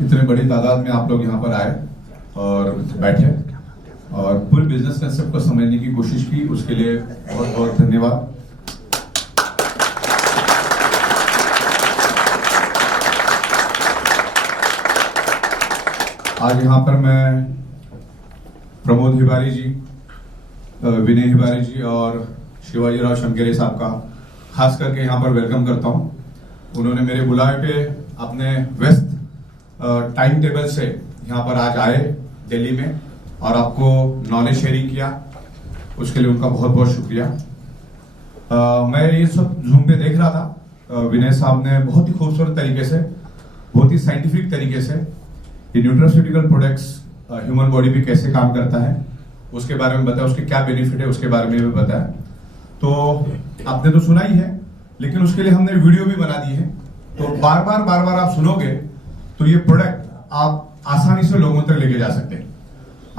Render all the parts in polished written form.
इतने बड़ी तादाद में आप लोग यहाँ पर आए और बैठे और पूरे बिजनेस कंसेप्ट को समझने की कोशिश की, उसके लिए बहुत बहुत धन्यवाद। आज यहाँ पर मैं प्रमोद हिबारी जी, विनय हिबारी जी और शिवाजी राव शंकेरे साहब का खास करके यहाँ पर वेलकम करता हूँ। उन्होंने मेरे बुलाए पे अपने व्यस्त टाइम टेबल से यहाँ पर आज आए दिल्ली में और आपको नॉलेज शेयरिंग किया, उसके लिए उनका बहुत बहुत शुक्रिया। मैं ये सब जूम पे देख रहा था, विनय साहब ने बहुत ही खूबसूरत तरीके से, बहुत ही साइंटिफिक तरीके से ये न्यूट्रास्यूटिकल प्रोडक्ट्स ह्यूमन बॉडी पे कैसे काम करता है उसके बारे में बताया, उसके क्या बेनिफिट है उसके बारे में भी बताया। तो आपने तो सुना ही है, लेकिन उसके लिए हमने वीडियो भी बना दी है, तो बार बार आप सुनोगे तो ये प्रोडक्ट आप आसानी से लोगों तक लेके जा सकते हैं।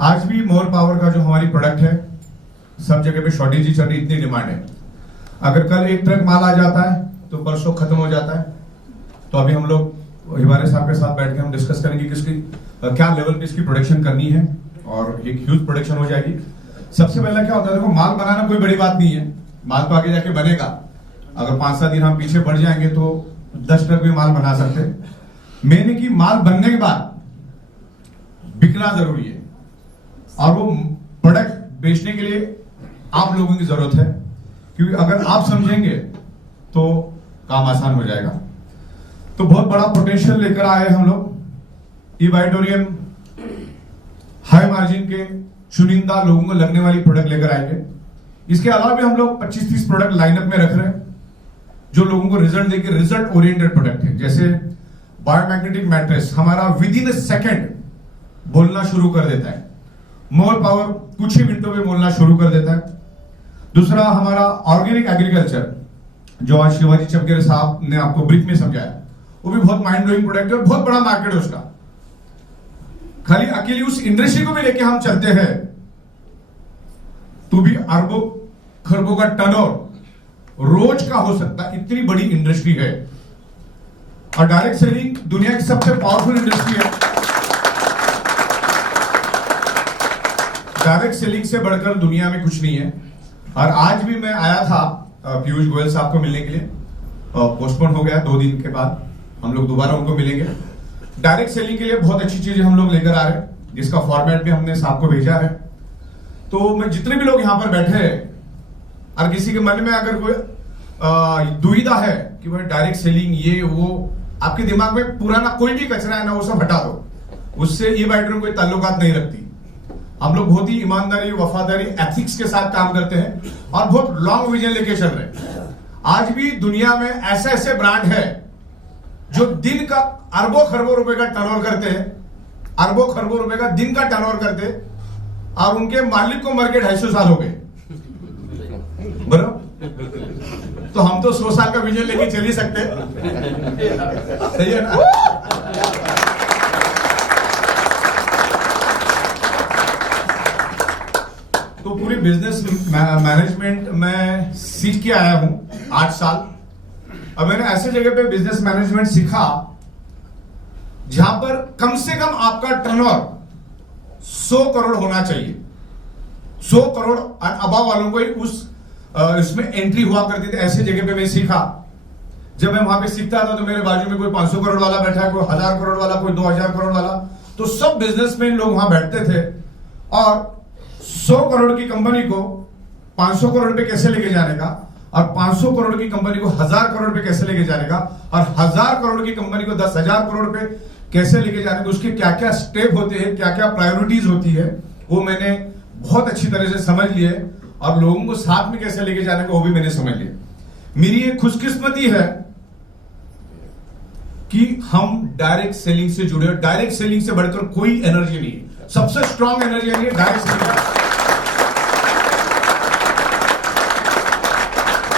आज भी मोर पावर का जो हमारी प्रोडक्ट है, सब जगह पे शॉर्टेज ही चल रही, इतनी डिमांड है। अगर कल एक ट्रक माल आ जाता है तो परसों खत्म हो जाता है। तो अभी हम लोग हिबारे साहब के साथ बैठ के हम डिस्कस करेंगे कि इसकी क्या लेवल पे इसकी प्रोडक्शन करनी है और एक ह्यूज प्रोडक्शन हो जाएगी। सबसे पहला क्या होता है, देखो माल बनाना कोई बड़ी बात नहीं है, माल तो आगे जाके बनेगा। अगर 5-7 दिन हम पीछे बढ़ जाएंगे तो 10 ट्रक भी माल बना सकते हैं। मेन है कि माल बनने के बाद बिकना जरूरी है और वो प्रोडक्ट बेचने के लिए आप लोगों की जरूरत है, क्योंकि अगर आप समझेंगे तो काम आसान हो जाएगा। तो बहुत बड़ा पोटेंशियल लेकर आए हम लोग। ई-वाइटोरियम हाई मार्जिन के चुनिंदा लोगों को लगने वाली प्रोडक्ट लेकर आएंगे। इसके अलावा भी हम लोग 25-30 प्रोडक्ट लाइनअप में रख रहे हैं जो लोगों को रिजल्ट देके, रिजल्ट ओरिएंटेड प्रोडक्ट है। जैसे बायोमैग्नेटिक मैट्रेस हमारा विद इन ए सेकेंड बोलना शुरू कर देता है, मोर पावर कुछ ही मिनटों में बोलना शुरू कर देता है। दूसरा हमारा ऑर्गेनिक एग्रीकल्चर, जो आज शिवाजी चमकेरे साहब ने आपको ब्रीफ में समझाया, वो भी बहुत माइंड ब्लोइंग प्रोडक्ट है, बहुत बड़ा मार्केट है उसका। खाली अकेली उस इंडस्ट्री को भी लेके हम चलते हैं तो भी अरबों खरबों का टर्नओवर रोज का हो सकता है, इतनी बड़ी इंडस्ट्री है। और डायरेक्ट सेलिंग दुनिया की सबसे पावरफुल इंडस्ट्री है। डायरेक्ट सेलिंग से बढ़कर दुनिया में कुछ नहीं है। और आज भी मैं आया था पीयूष गोयल साहब को मिलने के लिए, पोस्टपोन हो गया, 2 दिन के बाद हम लोग दोबारा उनको मिलेंगे। डायरेक्ट सेलिंग के लिए बहुत अच्छी चीजें हम लोग लेकर आ रहे हैं, जिसका फॉर्मेट भी हमने साहब को भेजा है। तो मैं जितने भी लोग यहां पर बैठे हैं, और किसी के मन में अगर कोई दुविधा है कि भाई डायरेक्ट सेलिंग ये वो, आपके दिमाग में पुराना कोई भी कचरा है ना, वो सब हटा दो, उससे ई-वाइटोरियम कोई ताल्लुकात नहीं रखती। हम लोग बहुत ही ईमानदारी, वफादारी, एथिक्स के साथ काम करते हैं और बहुत लॉन्ग विजन लेके चल रहे हैं। आज भी दुनिया में ऐसे ऐसे ब्रांड है जो दिन का अरबों खरबों रुपए का टर्नओवर करते हैं, अरबों खरबों रुपए का दिन का टर्नओवर करते, और उनके मालिक को मर के 250 साल हो गए। बराबर, तो हम तो 100 साल का विजन लेके चल ही सकते हैं, सही है ना? तो पूरी बिजनेस मैनेजमेंट में सीख के आया हूं 8 साल। अब मैंने ऐसे जगह पे बिजनेस मैनेजमेंट सीखा जहां पर कम से कम आपका टर्नओवर 100 करोड़ होना चाहिए। 100 करोड़ और अबाव वालों को ही इसमें एंट्री हुआ करती थी। ऐसे जगह पे मैं सीखा। जब मैं वहां पे सीखता था तो मेरे बाजू में कोई 500 करोड़ वाला बैठा है, कोई 1000 करोड़ वाला, कोई 2000 करोड़ वाला, तो सब बिजनेसमैन लोग वहां बैठते थे और 100 करोड़ की कंपनी को 500 करोड़ पे कैसे लेके जाने का, और 500 करोड़ की कंपनी को 1000 करोड़ पे कैसे लेके जाने का, और 1000 करोड़ की कंपनी को 10,000 करोड़ पे कैसे लेके जाने का, उसके क्या क्या स्टेप होते हैं, क्या क्या प्रायोरिटीज होती है, वो मैंने बहुत अच्छी तरह से समझ लिए। और लोगों को साथ में कैसे लेके जाने का वो भी मैंने समझ लिया। मेरी एक खुशकिस्मती है कि हम डायरेक्ट सेलिंग से जुड़े। डायरेक्ट सेलिंग से बढ़कर कोई एनर्जी नहीं है, सबसे स्ट्रांग एनर्जी है डायरेक्ट सेलिंग।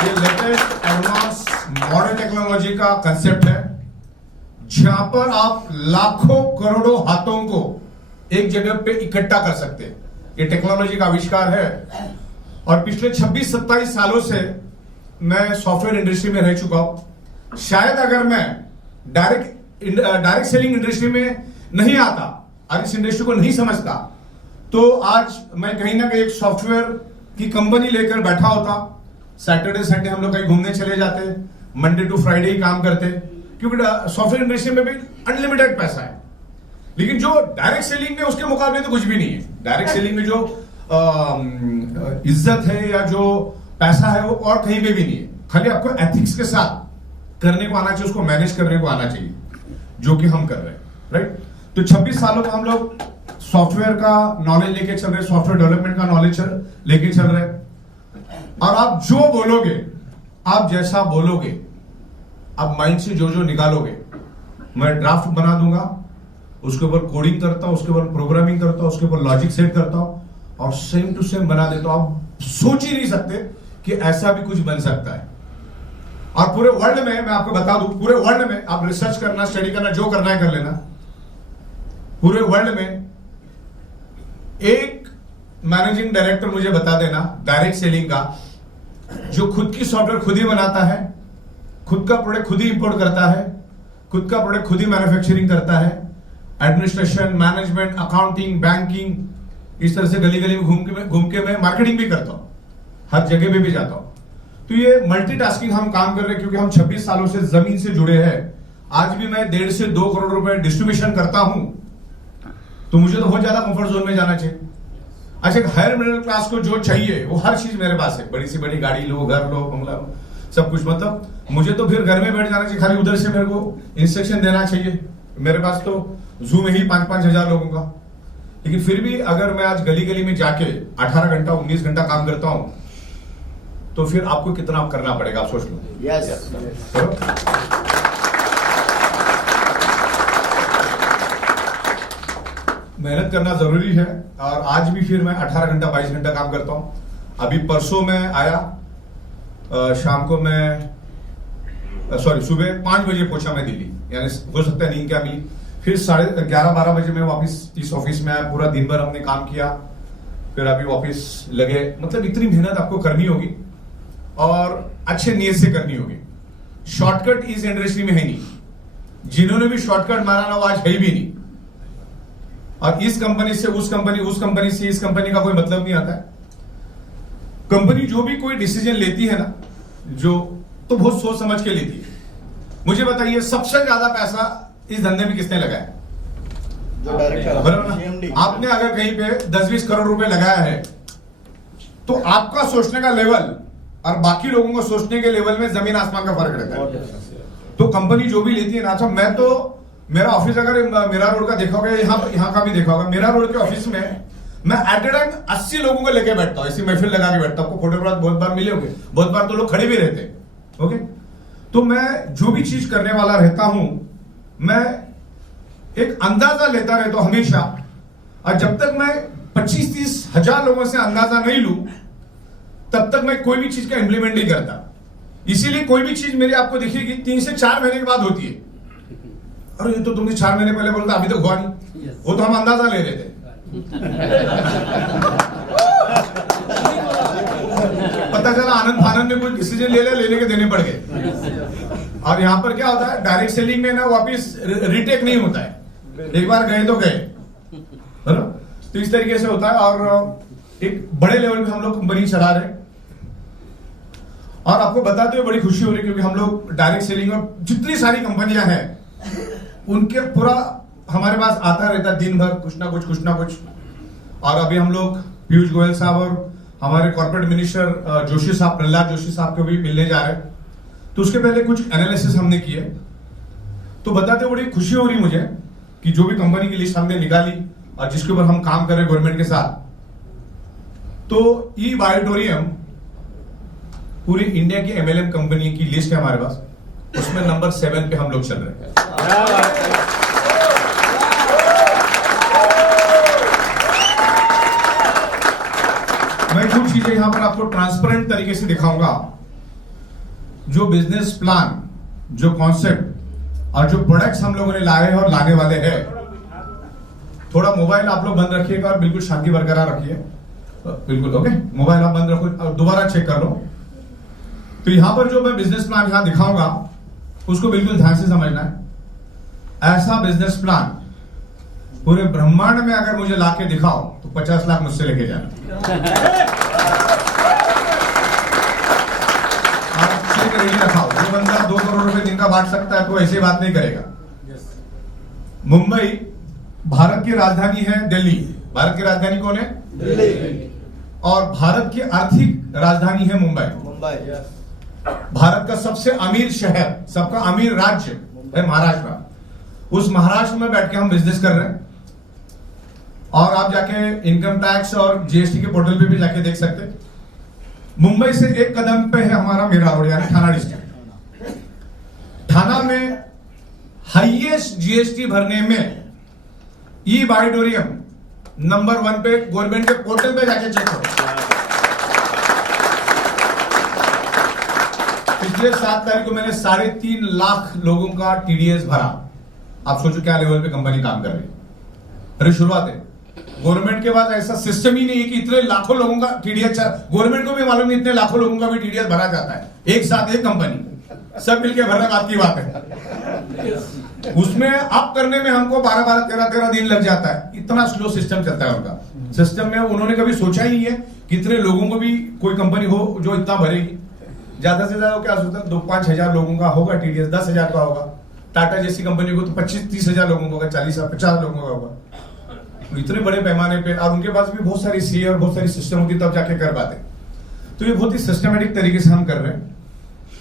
ये लेटेस्ट एडवांस मॉडर्न टेक्नोलॉजी का कंसेप्ट है, जहां पर आप लाखों करोड़ों हाथों को एक जगह पे इकट्ठा कर सकते हैं। ये टेक्नोलॉजी का आविष्कार है और पिछले 26-27 सालों से मैं सॉफ्टवेयर इंडस्ट्री में रह चुका हूं। शायद अगर मैं डायरेक्ट सेलिंग इंडस्ट्री में नहीं आता और इस इंडस्ट्री को नहीं समझता, तो आज मैं कहीं ना कहीं एक सॉफ्टवेयर की कंपनी लेकर बैठा होता। सैटरडे संडे हम लोग कहीं घूमने चले जाते, मंडे टू फ्राइडे ही काम करते, क्योंकि सॉफ्टवेयर इंडस्ट्री में भी अनलिमिटेड पैसा है। लेकिन जो डायरेक्ट सेलिंग में उसके मुकाबले तो कुछ भी नहीं है। डायरेक्ट सेलिंग में जो इज्जत है या जो पैसा है वो और कहीं पे भी नहीं है। खाली आपको एथिक्स के साथ करने को आना चाहिए, उसको मैनेज करने को आना चाहिए, जो कि हम कर रहे हैं, राइट। तो 26 सालों में हम लोग सॉफ्टवेयर का नॉलेज लेके चल रहे हैं, सॉफ्टवेयर डेवलपमेंट का नॉलेज लेके चल रहे हैं। और आप जो बोलोगे, आप जैसा बोलोगे, आप माइंड से जो जो निकालोगे, मैं ड्राफ्ट बना दूंगा, उसके ऊपर कोडिंग करता हूं, उसके ऊपर प्रोग्रामिंग करता हूं, उसके ऊपर लॉजिक सेट करता हूं और सेम टू सेम बना देता हूं। आप सोच ही नहीं सकते कि ऐसा भी कुछ बन सकता है। और पूरे वर्ल्ड में मैं आपको बता दूं, पूरे वर्ल्ड में आप रिसर्च करना, स्टडी करना, जो करना है कर लेना। पूरे वर्ल्ड में एक मैनेजिंग डायरेक्टर मुझे बता देना डायरेक्ट सेलिंग का, जो खुद की सॉफ्टवेयर खुद ही बनाता है, खुद का प्रोडक्ट खुद ही इंपोर्ट करता है, खुद का प्रोडक्ट खुद ही मैन्युफैक्चरिंग करता है, एडमिनिस्ट्रेशन, मैनेजमेंट, अकाउंटिंग, बैंकिंग, इस तरह से गली गली में घूम के मैं मार्केटिंग भी करता हूं, हर जगह पे भी जाता हूं। तो ये मल्टीटास्किंग हम काम कर रहे हैं, क्योंकि हम 26 सालों से जमीन से जुड़े हैं। आज भी मैं 1.5 से 2 करोड़ रुपए डिस्ट्रीब्यूशन करता हूं, तो मुझे तो बहुत ज्यादा कंफर्ट जोन में जाना चाहिए। अच्छा, हायर मिडिल क्लास को जो चाहिए वो हर चीज मेरे पास है। बड़ी सी बड़ी गाड़ी लो, घर लो, बंगला लो, सब कुछ। मतलब मुझे तो फिर घर में बैठ जाना चाहिए, खाली उधर से मेरे को इंस्ट्रक्शन देना चाहिए। मेरे पास तो जूम में ही 5-5 हजार लोगों का। लेकिन फिर भी अगर मैं आज गली गली में जाके 18 घंटा 19 घंटा काम करता हूं, तो फिर आपको कितना करना पड़ेगा, आप सोच लो। यस। मेहनत करना जरूरी है। और आज भी फिर मैं 18 घंटा 22 घंटा काम करता हूं। अभी परसों मैं आया, शाम को मैं सुबह 5 बजे पहुंचा मैं दिल्ली, यानी हो सकता है नींद क्या मिली। फिर 11:30-12 बजे मैं वापस इस ऑफिस में आया। पूरा दिन भर हमने काम किया, फिर अभी वापस लगे। मतलब इतनी मेहनत आपको करनी होगी और अच्छे नीयत से करनी होगी। शॉर्टकट इस इंडस्ट्री में है नहीं। जिन्होंने भी शॉर्टकट मारा ना, वो आज है भी नहीं। और इस कंपनी से उस कंपनी, उस कंपनी से इस कंपनी का कोई मतलब नहीं आता है। कंपनी जो भी कोई डिसीजन लेती है ना, जो तो बहुत सोच समझ के लेती है। मुझे बताइए, सबसे ज्यादा पैसा इस धंधे में किसने लगाया? जो डायरेक्टर, बराबर ना? आपने अगर कहीं पे 10-20 करोड़ रुपए लगाया है, तो आपका सोचने का लेवल और बाकी लोगों को सोचने के लेवल में जमीन आसमान का फर्क रहता है। तो कंपनी जो भी लेती है ना, मैं तो मेरा ऑफिस अगर मेरा रोड का देखा होगा, यहाँ का भी देखा होगा, मेरा रोड के ऑफिस में मैं एट ए टाइम 80 लोगों को लेके बैठता हूँ। ऐसी महफिल लगा के बैठता हूँ। आपको फोटोग्राफ बहुत बार मिले होंगे, बहुत बार तो लोग खड़े भी रहते हैं। ओके, तो मैं जो भी चीज करने वाला रहता हूं, मैं एक अंदाजा लेता रहता हूं हमेशा। और जब तक मैं 25-30 हजार लोगों से अंदाजा नहीं लूं, तब तक मैं कोई भी चीज का इंप्लीमेंट नहीं करता। इसीलिए कोई भी चीज मेरी आपको दिखेगी 3 से 4 महीने के बाद होती है। अरे ये तो तुमने 4 महीने पहले बोला था, अभी तक हुआ नहीं। वो तो हम अंदाजा ले रहे थे। पता चला आनंद फानंद में कुछ डिसीजन लेने के देने पड़ गए। और यहां पर क्या होता है, डायरेक्ट सेलिंग में ना वापिस रिटेक नहीं होता है। एक बार गए तो गए, है ना? तो इस तरीके से होता है। और एक बड़े लेवल पे हम लोग कंपनी चला रहे हैं। और आपको बताते हुए बड़ी खुशी हो रही है, क्योंकि हम लोग डायरेक्ट सेलिंग और जितनी सारी कंपनियां हैं, उनके पूरा हमारे पास आता रहता है दिन भर कुछ ना कुछ। और अभी हम लोग पीयूष गोयल साहब और हमारे कॉर्पोरेट मिनिस्टर जोशी साहब, प्रहलाद जोशी साहब को भी मिलने जा रहे हैं। तो उसके पहले कुछ एनालिसिस हमने किए। तो बताते बड़ी खुशी हो रही मुझे कि जो भी कंपनी की लिस्ट हमने निकाली और जिसके ऊपर हम काम कर रहे हैं गवर्नमेंट के साथ, तो ई बायोटोरियम पूरी इंडिया की एमएलएम कंपनी की लिस्ट है हमारे पास, उसमें नंबर 7 पे हम लोग चल रहे हैं। मैं कुछ चीजें यहां पर आपको ट्रांसपेरेंट तरीके से दिखाऊंगा। जो बिजनेस प्लान, जो कॉन्सेप्ट और जो प्रोडक्ट्स हम लोगों ने लाए हैं और लाने वाले हैं। थोड़ा मोबाइल आप लोग बंद रखिएगा और बिल्कुल शांति बरकरार रखिए। बिल्कुल ओके, मोबाइल आप बंद रखो और दोबारा चेक कर लो। तो यहां पर जो मैं बिजनेस प्लान यहां दिखाऊंगा, उसको बिल्कुल ध्यान से समझना है। ऐसा बिजनेस प्लान पूरे ब्रह्मांड में अगर मुझे लाके दिखाओ तो 50 लाख मुझसे लेके जाना। आप चेक रेडी रखाओ, जो बंदा 2 करोड़ रुपए दिन का बांट सकता है तो ऐसी बात नहीं करेगा। मुंबई भारत की राजधानी है, दिल्ली भारत की राजधानी कौन है? दिल्ली। और भारत की आर्थिक राजधानी है मुंबई। मुंबई। भारत का सबसे अमीर शहर, सबका अमीर राज्य है महाराष्ट्र। उस महाराष्ट्र में बैठ के हम बिजनेस कर रहे हैं। और आप जाके इनकम टैक्स और जीएसटी के पोर्टल पे भी जाके देख सकते हैं। मुंबई से एक कदम पे है हमारा मीरा रोड, यानी थाना डिस्ट्रिक्ट। थाना में हाईएस्ट जीएसटी भरने में ई ऑडिटोरियम नंबर 1 पे, गवर्नमेंट के पोर्टल पे जाके चेक करो। पिछले 7 तारीख को मैंने 3.5 लाख लोगों का टीडीएस भरा। आप सोचो क्या लेवल पे कंपनी काम कर रही है। अरे शुरुआत है, गवर्नमेंट के पास ऐसा सिस्टम ही नहीं है कि इतने लाखों लोगों का टीडीएस, गवर्नमेंट को भी मालूम नहीं इतने लाखों लोगों का भी टीडीएस भरा जाता है एक साथ, एक कंपनी सब मिलकर भरने बात की बात है। उसमें अप करने में हमको 12 13 दिन लग जाता है। इतना स्लो सिस्टम चलता है उनका। सिस्टम में उन्होंने कभी सोचा ही नहीं है कि इतने लोगों को भी कोई कंपनी हो जो इतना भरेगी। ज्यादा से ज्यादा क्या सोचता है, 2-5 हजार लोगों का होगा टीडीएस, 10,000 का होगा। टाटा जैसी कंपनी को तो 25-30 हजार लोगों का होगा, 40-50 लोगों का होगा। तो इतने बड़े पैमाने पे, और उनके पास भी बहुत सारी सीए और बहुत सारी सिस्टम होती तब जाके कर पाते। तो ये बहुत ही सिस्टमेटिक तरीके से हम कर रहे हैं।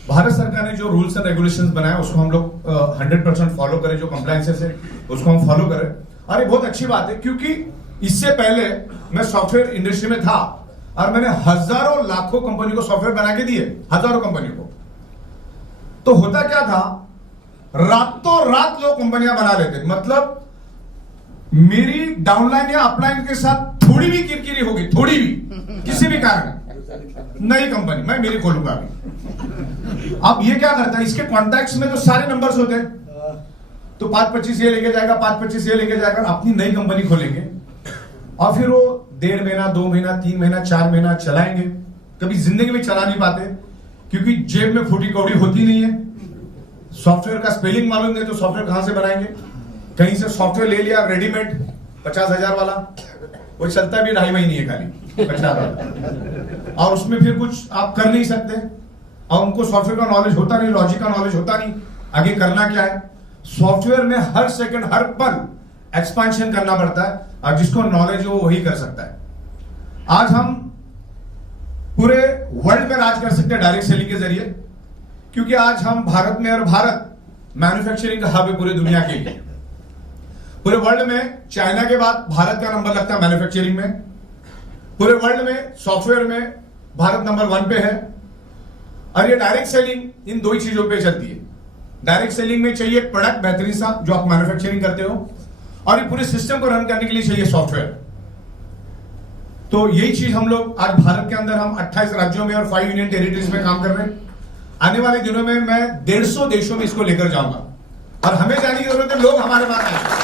भारत सरकार ने जो रूल्स एंड रेगुलेशंस बनाए उसको हम लोग 100% फॉलो करें, जो कंप्लायंसेस है उसको हम फॉलो करें। और ये बहुत अच्छी बात है, क्योंकि इससे पहले मैं सॉफ्टवेयर इंडस्ट्री में था और मैंने हजारों लाखों कंपनी को सॉफ्टवेयर बना के दिए, हजारों कंपनी को। तो होता क्या था, रातों रात लोग कंपनियां बना लेते। मतलब मेरी डाउनलाइन या अपलाइन के साथ थोड़ी भी किरकिरी होगी, थोड़ी भी, किसी भी कारण, नई कंपनी मैं मेरी खोलूंगा अभी। अब ये क्या करता है, इसके कॉन्टैक्ट्स में तो सारे नंबर्स होते हैं, तो 5-25 ये लेके जाएगा, 5-25 ये लेके जाएगा। अपनी नई कंपनी खोलेंगे और फिर वो 1.5 महीना, 2 महीना, 3 महीना, 4 महीना चलाएंगे। कभी जिंदगी में चला नहीं पाते, क्योंकि जेब में फूटी कौड़ी होती नहीं है। सॉफ्टवेयर का स्पेलिंग मालूम नहीं तो सॉफ्टवेयर कहां से बनाएंगे। कहीं से सॉफ्टवेयर ले लिया रेडीमेड 50,000 वाला, वो चलता भी 2.5 महीने है खाली 50 वाला, और उसमें फिर कुछ आप कर नहीं सकते। और उनको सॉफ्टवेयर का नॉलेज होता नहीं, लॉजिक का नॉलेज होता नहीं, आगे करना क्या है। सॉफ्टवेयर में हर सेकंड, हर पल एक्सपेंशन करना पड़ता है, और जिसको नॉलेज हो वही कर सकता है। आज हम पूरे वर्ल्ड में राज कर सकते हैं डायरेक्ट सेलिंग के जरिए, क्योंकि आज हम भारत में, और भारत मैन्युफैक्चरिंग का हब है पूरी दुनिया के लिए। पूरे वर्ल्ड में चाइना के बाद भारत का नंबर लगता है मैन्युफैक्चरिंग में। पूरे वर्ल्ड में सॉफ्टवेयर में भारत नंबर 1 पे है। और ये डायरेक्ट सेलिंग इन 2 ही चीजों पे चलती है। डायरेक्ट सेलिंग में चाहिए प्रोडक्ट बेहतरीन सा जो आप मैन्युफैक्चरिंग करते हो, और ये पूरे सिस्टम को रन करने के लिए चाहिए सॉफ्टवेयर। तो यही चीज हम लोग आज भारत के अंदर, हम 28 राज्यों में और 5 यूनियन टेरिटरीज में काम कर रहे हैं। आने वाले दिनों में मैं 150 देशों में इसको लेकर जाऊंगा, और हमें जाने की जरूरत है, लोग हमारे पास आएंगे।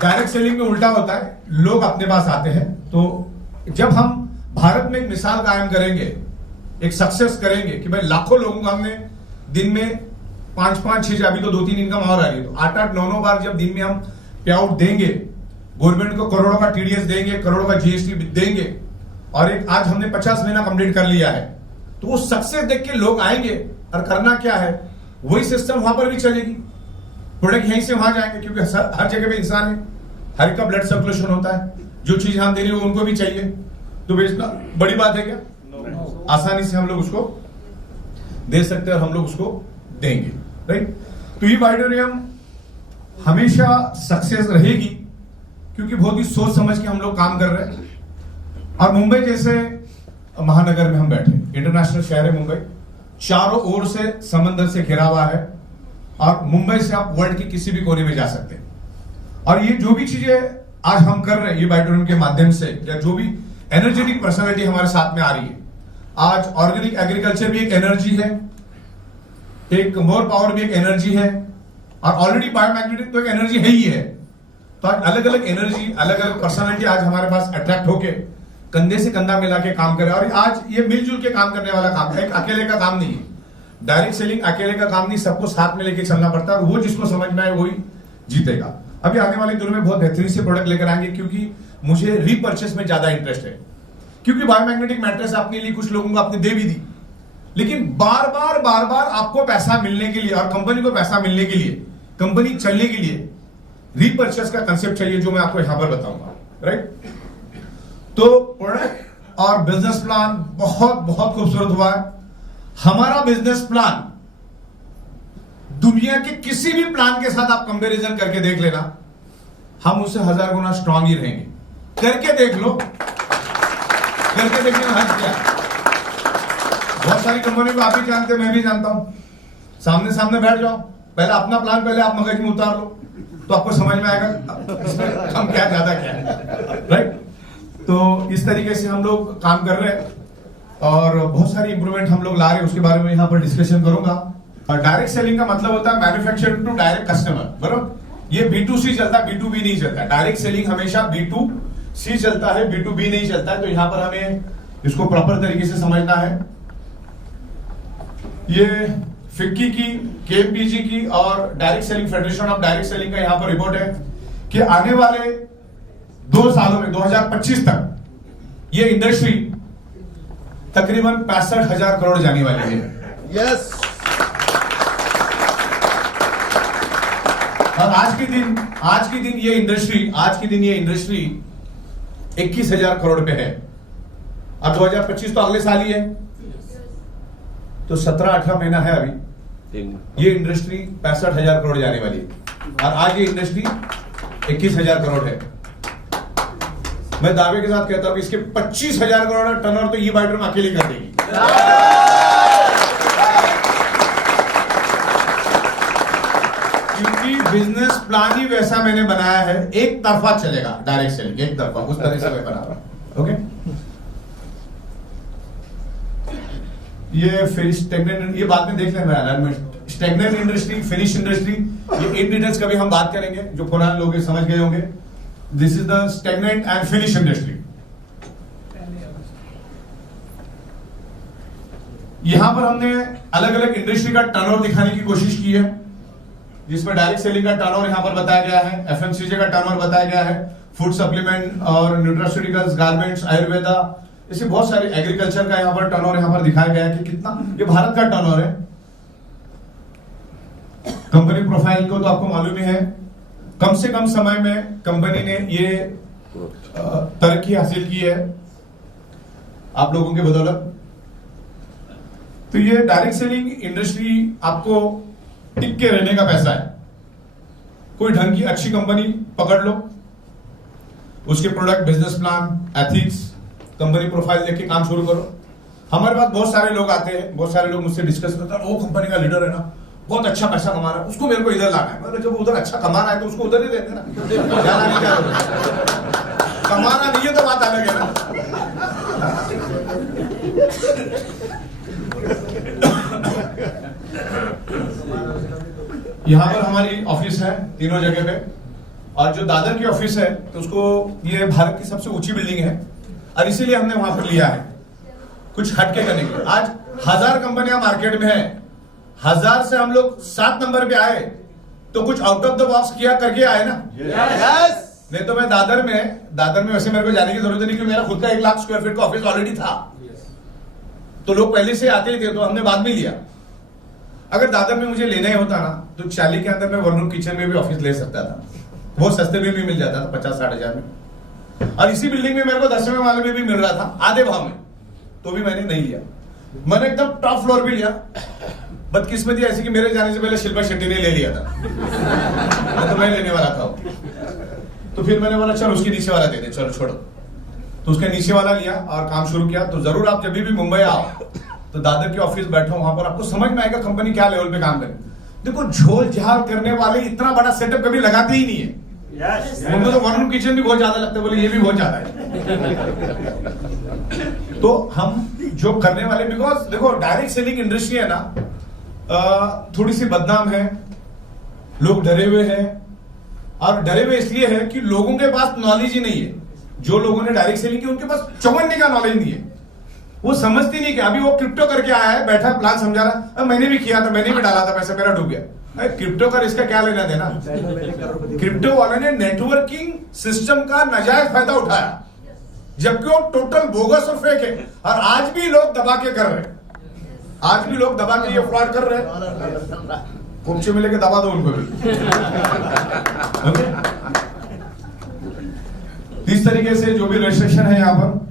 डायरेक्ट सेलिंग में उल्टा होता है, लोग अपने पास आते हैं। तो जब हम भारत में एक मिसाल कायम करेंगे, एक सक्सेस करेंगे कि भाई लाखों लोगों को हमने दिन में 5-5-6, अभी तो 2-3 इनकम और आ रही है, तो 8-9 बार जब दिन में हम पे आउट देंगे, गवर्नमेंट को करोड़ों का टीडीएस देंगे, करोड़ों का जीएसटी देंगे, और एक आज हमने 50 महीना कंप्लीट कर लिया है, तो वो सक्सेस देख के लोग आएंगे। और करना क्या है, वही सिस्टम वहां पर भी चलेगी। प्रोडक्ट यहीं से वहां जाएंगे, क्योंकि हर जगह पे इंसान है, हर एक का ब्लड सर्कुलेशन होता है। जो चीज हम दे रहे हो उनको भी चाहिए, तो बेचना बड़ी बात है क्या? आसानी से हम लोग उसको दे सकते हैं और हम लोग उसको देंगे, राइट। तो ये ऑडिटोरियम हमेशा सक्सेस रहेगी, क्योंकि बहुत ही सोच समझ के हम लोग काम कर रहे हैं। और मुंबई जैसे महानगर में हम बैठे, इंटरनेशनल शहर है मुंबई, चारों ओर से समंदर से घिरा हुआ है, और मुंबई से आप वर्ल्ड के किसी भी कोने में जा सकते हैं। और ये जो भी चीजें आज हम कर रहे हैं ये ऑडिटोरियम के माध्यम से, या जो भी एनर्जेटिक पर्सनालिटी हमारे साथ में आ रही है, आज ऑर्गेनिक एग्रीकल्चर भी एक एनर्जी है, एक मोर पावर भी एक एनर्जी है, और ऑलरेडी बायोमैग्नेटिक तो एक एनर्जी है ही है। तो आज अलग अलग एनर्जी, अलग अलग पर्सनालिटी आज हमारे पास अट्रैक्ट होके कंधे से कंधा मिला के काम करे। और आज ये मिलजुल के काम करने वाला काम है, एक अकेले का काम नहीं है। डायरेक्ट सेलिंग अकेले का काम नहीं, सबको साथ में लेके चलना पड़ता है और वो जिसको समझ में आए वही जीतेगा। अभी आने वाले दिनों में बहुत बेहतरीन से प्रोडक्ट लेकर आएंगे, क्योंकि मुझे रीपर्चेस में ज्यादा इंटरेस्ट है। क्योंकि बायोमैग्नेटिक मैट्रेस अपने लिए कुछ लोगों को आपने दे भी दी, लेकिन बार बार आपको पैसा मिलने के लिए और कंपनी को पैसा मिलने के लिए, कंपनी चलने के लिए रीपर्चेस का कंसेप्ट चाहिए, जो मैं आपको यहां पर बताऊंगा। राइट, तो प्रोडक्ट और बिजनेस प्लान बहुत खूबसूरत हुआ है। हमारा बिजनेस प्लान दुनिया के किसी भी प्लान के साथ आप कंपैरिजन करके देख लेना, हम उससे 1000 गुना स्ट्रांग ही रहेंगे। करके देख लो, करके देखने में हद क्या। बहुत सारी कंपनी को आप भी जानते हैं, मैं भी जानता हूं। सामने बैठ जाओ, पहले अपना प्लान पहले आप मगज में उतार लो, तो आपको समझ में आएगा इसमें हम क्या ज्यादा क्या है। राइट, तो इस तरीके से हम लोग काम कर रहे हैं और बहुत सारी इंप्रूवमेंट हम लोग ला रहे हैं, उसके बारे में यहां पर डिस्कशन करूंगा। डायरेक्ट सेलिंग का मतलब होता है मैन्युफैक्चरिंग टू डायरेक्ट कस्टमर, बराबर। ये B2C चलता है, B2B नहीं चलता। डायरेक्ट सेलिंग हमेशा B2C चलता है, B2B नहीं चलता है। तो यहां पर हमें इसको प्रॉपर तरीके से समझना है। ये फिक्की की, KMPG की और direct selling federation of direct selling का यहां पर रिपोर्ट है कि आने वाले 2 सालों में 2025 तक ये इंडस्ट्री तकरीबन 65,000 करोड़ जाने वाली है। यस। और आज के दिन ये इंडस्ट्री 21,000 करोड़ पे है। अब 2025 तो अगले साल ही है, तो 17-18 महीना है अभी। ये इंडस्ट्री 65,000 करोड़ जाने वाली है और आज ये इंडस्ट्री 21,000 करोड़ है। मैं दावे के साथ कहता हूं कि इसके 25,000 करोड़ टर्नओवर तो ये बाइटर में अकेले कर देगी। क्योंकि बिजनेस प्लान ही वैसा मैंने बनाया है, एक तरफा चलेगा डायरेक्ट सेलिंग, एक तरफा, उस तरह से मैं बना रहा हूं। ओके, ये फिर स्टैग्नेंट, ये बाद में देख लेंगे। स्टैग्नेंट इंडस्ट्री, फिनिश इंडस्ट्री, ये इन डिटेल्स कभी हम बात करेंगे, जो पुराने लोग समझ गए होंगे। This is the stagnant and finish industry. यहां पर हमने अलग अलग इंडस्ट्री का टर्नओवर दिखाने की कोशिश की है, जिसमें डायरेक्ट सेलिंग का टर्नओवर यहां पर बताया गया है, FMCG का टर्नओवर बताया गया है, फूड सप्लीमेंट और न्यूट्रास्यूटिकल्स, गारमेंट्स, आयुर्वेदा, ऐसे बहुत सारे, एग्रीकल्चर का यहां पर टर्नओवर यहां पर दिखाया गया है कि कितना ये भारत का टर्नओवर है। कंपनी प्रोफाइल को तो आपको मालूम ही है, कम से कम समय में कंपनी ने ये तरक्की हासिल की है आप लोगों के बदौलत। तो ये डायरेक्ट सेलिंग इंडस्ट्री आपको टिक के रहने का पैसा है। कोई ढंग की अच्छी कंपनी पकड़ लो, उसके product, business plan, ethics, company profile देख के काम शुरू करो। हमारे पास बहुत सारे लोग आते हैं, बहुत सारे लोग मुझसे डिस्कस करते हैं, वो कंपनी का लीडर है ना, बहुत अच्छा पैसा कमा रहा है, उसको मेरे को इधर लाना है। मतलब जब उधर अच्छा कमा रहा है तो उसको उधर ही देते ना, जाना नहीं, क्या कमाना नहीं है तो बात अलग है ना। यहां पर हमारी ऑफिस है तीनों जगह पे, और जो दादर की ऑफिस है तो उसको, ये भारत की सबसे ऊंची बिल्डिंग है और इसीलिए हमने वहां पर लिया है कुछ हटके करने के लिए। आज 1000 कंपनियां मार्केट में है, 1000 से हम लोग 7 नंबर पे आए तो कुछ आउट ऑफ द बॉक्स किया करके आए ना। यस। नहीं तो मैं दादर में वैसे मेरे को जाने की जरूरत नहीं, क्योंकि मेरा खुद का 1 लाख स्क्वायर फीट का ऑफिस ऑलरेडी था, तो लोग पहले से आते ही थे, तो हमने बाद में लिया। अगर दादर में मुझे लेना ही होता ना तो 40 के अंदर मैं वन रूम किचन में भी ऑफिस ले सकता था, बहुत सस्ते में भी मिल जाता था, 50-60 हजार में। और इसी बिल्डिंग में मेरे को 10वें माले में भी मिल रहा था आधे भाव में, तो भी मैंने नहीं लिया। मैंने एकदम टॉप फ्लोर भी लिया। बदकिस्मती ऐसी कि मेरे जाने से पहले शिल्पा शेट्टी ने ले लिया था, तो मैं लेने वाला था। तो फिर मैंने बोला चल उसके नीचे वाला दे दे, चलो छोड़ो, तो उसके नीचे वाला लिया और काम शुरू किया। तो जरूर आप जब भी मुंबई आओ तो दादर की ऑफिस बैठो, वहां पर आपको समझ में आएगा कंपनी क्या लेवल पे काम करे। देखो, झोल झाल करने वाले इतना बड़ा सेटअप कभी लगाते ही नहीं है। उनको तो वन रूम किचन भी बहुत ज्यादा लगता है, बोले ये भी बहुत ज्यादा है। तो हम जो करने वाले, बिकॉज देखो डायरेक्ट सेलिंग इंडस्ट्री है ना, थोड़ी सी बदनाम है, लोग डरे हुए हैं, और डरे हुए इसलिए है कि लोगों के पास नॉलेज ही नहीं है। जो लोगों ने डायरेक्ट सेलिंग की उनके पास चौवन्नी का नॉलेज नहीं है। वो समझती नहीं कि अभी वो क्रिप्टो करके आया है, बैठा प्लान समझा रहा, मैंने भी किया था, मैंने भी डाला था पैसा, मेरा डूब गया। क्रिप्टो का इसका क्या लेना देना? क्रिप्टो वाले ने नेटवर्किंग सिस्टम का नाजायज फायदा उठाया, जबकि वो टोटल बोगस और फेक है। और आज भी लोग दबा के कर रहे हैं, आज भी लोग दबा के ये फ्रॉड कर रहे हैं। कुर्सी में लेके दबा दो उनको भी। इस तरीके से जो भी रजिस्ट्रेशन है यहाँ पर,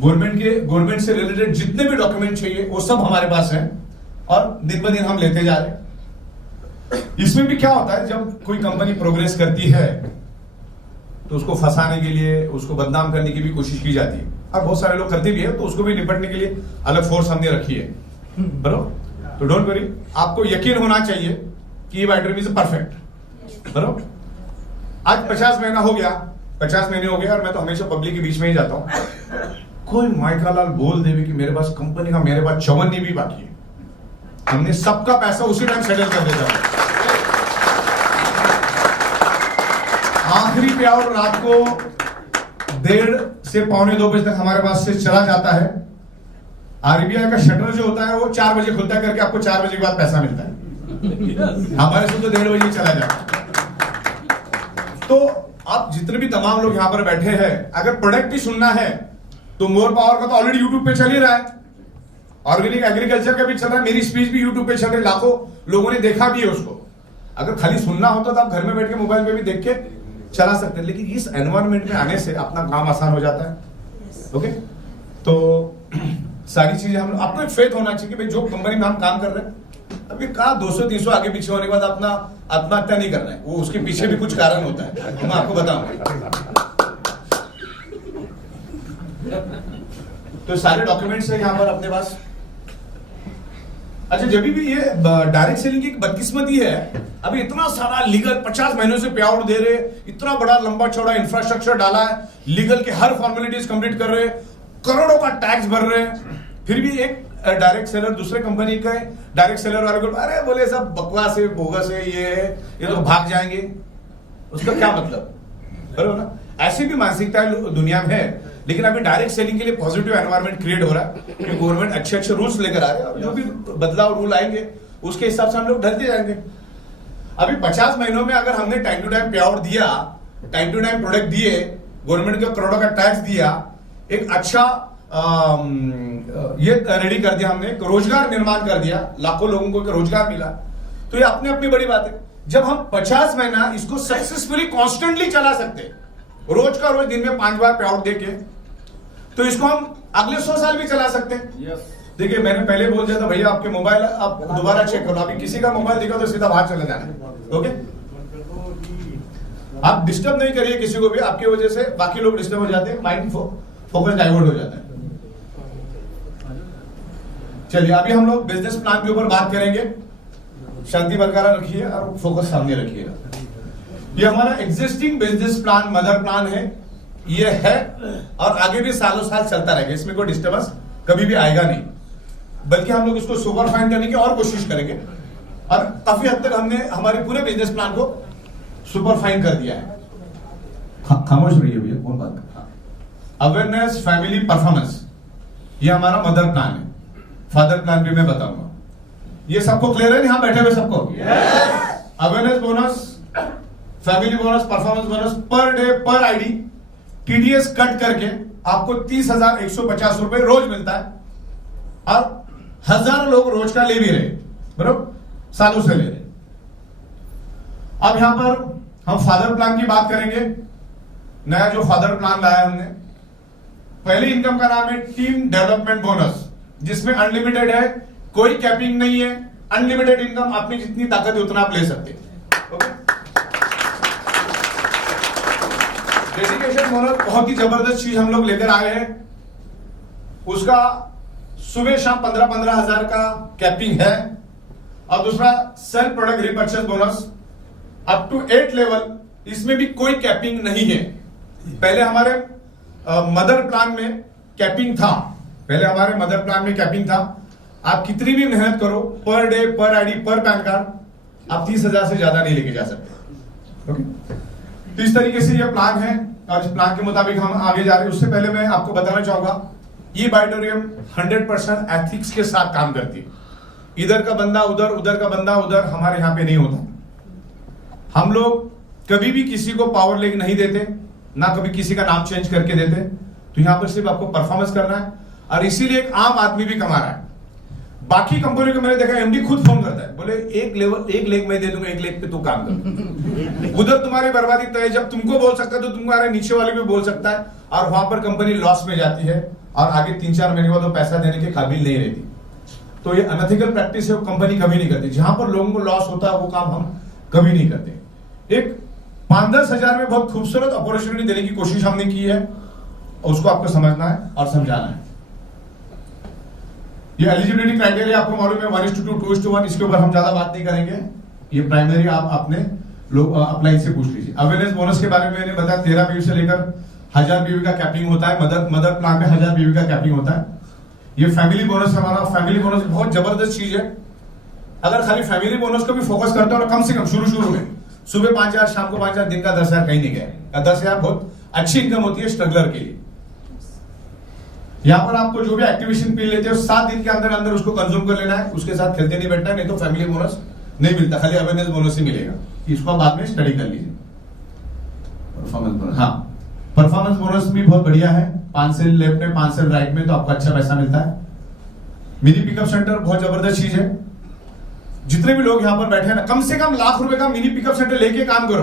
गवर्नमेंट से रिलेटेड जितने भी डॉक्यूमेंट चाहिए वो सब हमारे पास है और दिन ब दिन हम लेते जा रहे हैं। इसमें भी क्या होता है, जब कोई कंपनी प्रोग्रेस करती है तो उसको फंसाने के लिए, उसको बदनाम करने की भी कोशिश की जाती है, और बहुत सारे लोग करते भी है, तो उसको भी निपटने के लिए अलग फोर्स हमने रखी है। बराबर? तो डोंट वरी, आपको यकीन होना चाहिए कि बायोट्रिम इज परफेक्ट। बराबर? आज 50 महीना हो गया, 50 महीने हो गए और मैं तो हमेशा पब्लिक के बीच में ही जाता हूं। कोई माइका लाल बोल देवे कि मेरे पास कंपनी का, मेरे पास 54 भी बाकी है, हमने सबका पैसा उसी टाइम सेटल कर देता है। आखिरी पे और रात को 1:30 से 1:45 बजे तक हमारे पास से चला जाता है। आरबीआई का शटर जो होता है वो 4 बजे खुलता है करके आपको 4 बजे के बाद पैसा मिलता है। हमारे से तो 1:30 बजे चला जाता है। तो आप जितने भी तमाम लोग यहां पर बैठे हैं, अगर प्रोडक्ट ही सुनना है तो मोर पावर का तो ऑलरेडी यूट्यूब पे चल ही रहा है, ऑर्गेनिक एग्रीकल्चर का भी चल रहा है, मेरी स्पीच भी यूट्यूब पे चल रही है, लाखों लोगों ने देखा भी है उसको। अगर खाली सुनना होता तो आप घर में बैठ के मोबाइल पे भी देख के चला सकते हैं, लेकिन इस एनवायरनमेंट में आने से अपना काम आसान हो जाता है। ओके, तो सारी चीजें हम आपको एक फेथ होना चाहिए कि भाई जो कंपनी में हम काम कर रहे हैं, अभी कहा 200-300 आगे पीछे होने के बाद अपना आत्महत्या नहीं करना है, वो उसके पीछे भी कुछ कारण होता है, मैं आपको बताऊंगा। तो सारे डॉक्यूमेंट्स है यहाँ पर अपने पास। अच्छा, जब भी ये डायरेक्ट सेलिंग की एक बदकिस्मती है, अभी इतना सारा लीगल 50 महीनों से पे आउट दे रहे, इतना बड़ा लंबा चौड़ा इंफ्रास्ट्रक्चर डाला है, लीगल के हर फॉर्मेलिटीज कंप्लीट कर रहे, करोड़ों का टैक्स भर रहे, फिर भी एक डायरेक्ट सेलर दूसरे कंपनी का डायरेक्ट सेलर वाले को अरे बोले सब बकवास है, बोगस है, ये तो भाग जाएंगे, उसका क्या मतलब? बराबर ना? ऐसी भी मानसिकता दुनिया में है, लेकिन अभी डायरेक्ट सेलिंग के लिए पॉजिटिव एनवायरनमेंट क्रिएट हो रहा है, क्योंकि गवर्नमेंट अच्छे रूल्स लेकर आ रहे हैं, और जो भी बदलाव रूल आएंगे उसके हिसाब से हम लोग ढलते जाएंगे। अभी 50 महीनों में अगर हमने टाइम टू टाइम पे आउट दिया, टाइम टू टाइम प्रोडक्ट दिए, गवर्नमेंट को करोड़ों का टैक्स दिया, एक अच्छा ये रेडी कर दिया हमने, रोजगार निर्माण कर दिया, लाखों लोगों को रोजगार मिला, तो ये अपनी अपनी बड़ी बात है। जब हम 50 महीना इसको सक्सेसफुली कॉन्स्टेंटली चला सकते, रोज का रोज दिन में 5 बार पे आउट देके, तो इसको हम अगले 100 साल भी चला सकते हैं। देखिए, मैंने पहले बोल दिया था भैया आपके मोबाइल आप दोबारा चेक करो, अभी किसी का मोबाइल देखा तो सीधा बाहर चले जाना। ओके, आप डिस्टर्ब नहीं करिए किसी को भी, आपकी वजह से बाकी लोग डिस्टर्ब हो जाते हैं, माइंड फोकस डाइवर्ट हो जाता है। चलिए, अभी हम लोग बिजनेस प्लान के ऊपर बात करेंगे। शांति बरकरार रखिए और फोकस सामने रखिएगा। ये हमारा existing business plan, mother plan है, ये है, और आगे भी सालों साल चलता रहेगा, इसमें कोई डिस्टर्बेंस कभी भी आएगा नहीं, बल्कि हम लोग इसको सुपर फाइन करने की और कोशिश करेंगे, और काफी हद तक हमने हमारे पूरे बिजनेस प्लान को सुपर फाइन कर दिया है। खामोश रहिए भैया, कौन बात कर? अवेयरनेस, फैमिली, परफॉर्मेंस, ये हमारा मदर प्लान है। फादर प्लान भी मैं बताऊंगा। ये सबको क्लियर है यहां बैठे हुए सबको? Awareness bonus, family bonus, performance bonus, per day पर आईडी टीडीएस कट करके आपको 30,150 रुपए रोज मिलता है, और हजारों लोग रोज का ले भी रहे, बराबर, सालों से ले रहे। अब यहां पर हम फादर प्लान की बात करेंगे। नया जो फादर प्लान लाया हमने, पहली इनकम का नाम है टीम डेवलपमेंट बोनस, जिसमें अनलिमिटेड है, कोई कैपिंग नहीं है, अनलिमिटेड इनकम, अपनी जितनी ताकत है उतना आप ले सकते हैं। ओके, डेडिकेशन बोनस बहुत ही जबरदस्त चीज हम लोग लेकर आए हैं। उसका सुबह शाम 15-15 हजार का कैपिंग है, और दूसरा self product repurchase bonus up to 8 level, इसमें भी कोई कैपिंग नहीं है। पहले हमारे मदर प्लान में कैपिंग था, पहले हमारे मदर प्लान में कैपिंग था। आप कितनी भी मेहनत करो, पर डे पर आईडी पर पैन कार्ड आप 30,000 से ज्यादा नहीं लेके जा सकते। ओके, तो इस तरीके से ये प्लान है, और इस प्लान के मुताबिक हम आगे जा रहे हैं। उससे पहले मैं आपको बताना चाहूंगा ये बाइडोरियम 100% एथिक्स के साथ काम करती है। इधर का बंदा उधर, उधर का बंदा उधर, हमारे यहां पे नहीं होता। हम लोग कभी भी किसी को पावर लेके नहीं देते, ना कभी किसी का नाम चेंज करके देते। तो यहां पर सिर्फ आपको परफॉर्मेंस करना है, और इसीलिए एक आम आदमी भी कमा रहा है। बाकी कंपनी को मैंने देखा, एमडी खुद फोन करता है, बोले 1 लाख मैं दे दूंगा, 1 लाख पे तू काम कर। उधर तुम्हारी बर्बादी तय, जब तुमको बोल सकता है तो तुम्हारे नीचे वाले भी बोल सकता है, और वहां पर कंपनी लॉस में जाती है, और आगे 3-4 महीने बाद वो पैसा देने के काबिल नहीं रहती। तो ये अनएथिकल प्रैक्टिस है, वो कंपनी कभी नहीं करती। जहां पर लोगों को लॉस होता है वो काम हम कभी नहीं करते। एक 5-10 हजार में बहुत खूबसूरत अपॉर्चुनिटी देने की कोशिश हमने की है, उसको आपको समझना है और समझाना है। ये एलिजिबिलिटी क्राइटेरिया आपको मालूम है, 1:2, 2:1, इसके ऊपर हम ज्यादा बात नहीं करेंगे। ये प्राइमरी आप अपने लोग अप्लाई से पूछ लीजिए। अवेयरनेस बोनस के बारे में मैंने बताया, 13 बीवी से लेकर 1000 बीवी का कैपिंग होता है। मदर प्लान में 1000 बीवी का कैपिंग होता है। ये फैमिली बोनस, हमारा फैमिली बोनस बहुत जबरदस्त चीज है। अगर खाली फैमिली बोनस को भी फोकस करते हो, कम से कम शुरू में सुबह 5000, शाम को 5000, दिन का 10,000 कहीं नहीं गया। 10,000 बहुत अच्छी इनकम होती है स्ट्रगलर के लिए। यहां पर आपको जो भी एक्टिवेशन पी लेते हो 7 दिन के अंदर अंदर उसको कंज्यूम कर लेना है, उसके साथ खेलते नहीं बैठना है, नहीं तो फैमिली बोनस नहीं मिलता, खाली अवेयरनेस बोनस ही मिलेगा। इसको आप बाद में स्टडी कर लीजिए। परफॉर्मेंस बोनस, हाँ, परफॉर्मेंस बोनस भी बहुत बढ़िया है। 5 सेल लेफ्ट में, 5 सेल राइट में, तो आपको अच्छा पैसा मिलता है। मिनी पिकअप सेंटर बहुत जबरदस्त चीज है। जितने भी लोग यहां पर बैठे हैं ना, कम से कम लाख रुपए का मिनी पिकअप सेंटर लेके काम करो,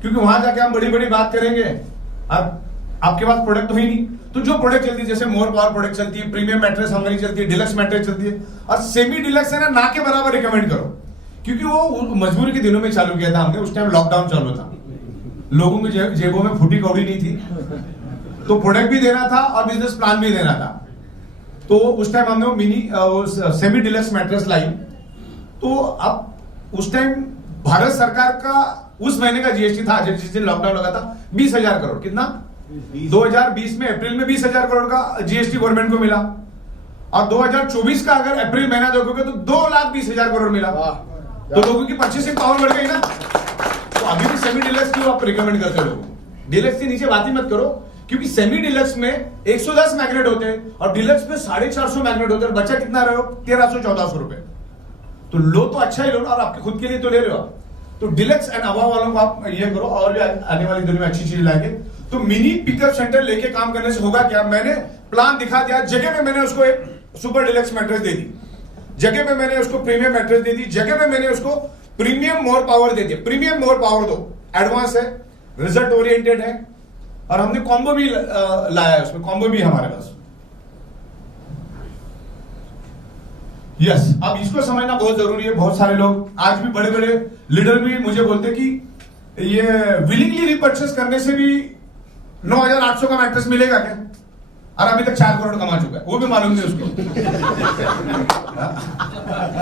क्योंकि वहां जाके हम बड़ी बड़ी बात करेंगे और आपके पास प्रोडक्ट हो ही नहीं। तो जो प्रोडक्ट चलती है, जैसे मोर पावर प्रोडक्ट चलती है, प्रीमियम मैट्रेस हमारी चलती है, डिलक्स मैट्रेस चलती है, और सेमी डिलक्स है ना के बराबर रिकमेंड करो, क्योंकि वो मजबूरी के दिनों में चालू किया था हमने। उस टाइम लॉकडाउन चालू था, लोगों की जेबों में फूटी कौड़ी नहीं थी, तो प्रोडक्ट भी देना था और बिजनेस प्लान भी देना था। तो उस टाइम हमने वो मिनी सेमी डिलक्स मैट्रेस लाई। तो अब उस टाइम भारत सरकार का उस महीने का जीएसटी था, जिस दिन लॉकडाउन लगा था, 20,000 करोड़। कितना? 2020 में अप्रैल में 20,000 करोड़ का जीएसटी गवर्नमेंट को मिला, और 2024 का अगर अप्रैल महीना देखोगे तो 2,20,000 करोड़ मिला। तो लोगों की परचेसिंग पावर बढ़ गई ना। तो अभी भी सेमी डिलक्स क्यों आप रिकमेंड करते हो लोगों को? डिलक्स के नीचे बात ही मत करो, क्योंकि सेमी डिलक्स में 110 मैग्नेट होते हैं और डिलक्स में 450 मैग्नेट होते हैं। बचा कितना रहे हो? 1300-1400 रुपए। तो लो तो अच्छा ही लो, और आपके खुद के लिए तो ले रहे हो आप। तो डिलक्स एंड अबव वालों को आप ये करो, और भी आने वाली दिनों में अच्छी चीज लाएंगे। तो मिनी पिकअप सेंटर लेके काम करने से होगा क्या? मैंने प्लान दिखा दिया, जगह में मैंने उसको एक सुपर डिलक्स मैट्रेस दे दी, जगह में मैंने उसको प्रीमियम मैट्रेस दे दी, जगह में मैंने उसको प्रीमियम मोर पावर दे दिया। प्रीमियम मोर पावर दो, एडवांस है, रिजल्ट ओरिएंटेड है, और हमने कॉम्बो भी लाया है, उसमें कॉम्बो भी हमारे पास। यस, अब इसको समझना बहुत जरूरी है। बहुत सारे लोग आज भी, बड़े बड़े लीडर भी मुझे बोलते कि ये विलिंगली रिपर्चेस करने से भी 9,800 का मैट्रेस मिलेगा क्या? और अभी तक 4 करोड़ कमा चुका है, वो भी मालूम नहीं उसको।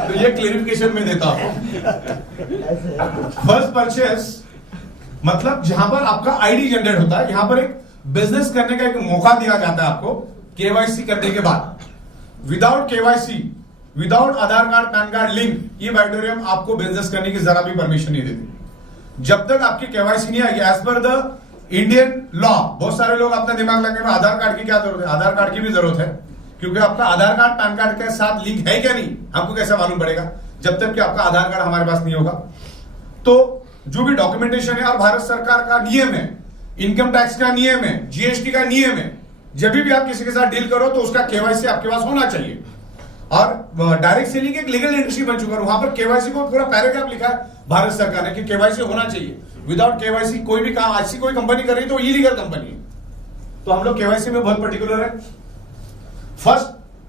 तो ये क्लेरिफिकेशन में देता हूं। फर्स्ट परचेस मतलब जहां पर आपका आईडी जनरेट होता है, यहां पर एक बिजनेस करने का एक मौका दिया जाता है आपको केवाईसी करने के बाद। विदाउट केवाईसी, विदाउट आधार कार्ड, पैन कार्ड लिंक, ये बाइडोरियम आपको बिजनेस करने की जरा भी परमिशन नहीं देती जब तक आपकी केवाईसी नहीं आएगी। As per the Indian law, बहुत सारे लोग अपना दिमाग लगाने में आधार कार्ड की क्या जरूरत है? आधार कार्ड की भी जरूरत है, क्योंकि आपका आधार कार्ड पैन कार्ड के साथ लिंक है क्या नहीं, हमको कैसे मालूम पड़ेगा जब तक कि आपका आधार कार्ड हमारे पास नहीं होगा। तो जो भी डॉक्यूमेंटेशन है, और भारत सरकार का नियम है, इनकम टैक्स का नियम है, जीएसटी का नियम है, जब भी आप किसी के साथ डील करो तो उसका केवाईसी आपके पास होना चाहिए। और डायरेक्ट सेलिंग एक लीगल इंडस्ट्री बन चुका है, वहां पर केवाईसी को पूरा पैराग्राफ लिखा है भारत सरकार ने कि केवाईसी होना चाहिए। विदाउट केवाईसी कोई भी काम, ऐसी कोई कंपनी कर रही तो इलीगल कंपनी है। तो हम लोग केवाईसी में बहुत पर्टिकुलर है। फर्स्ट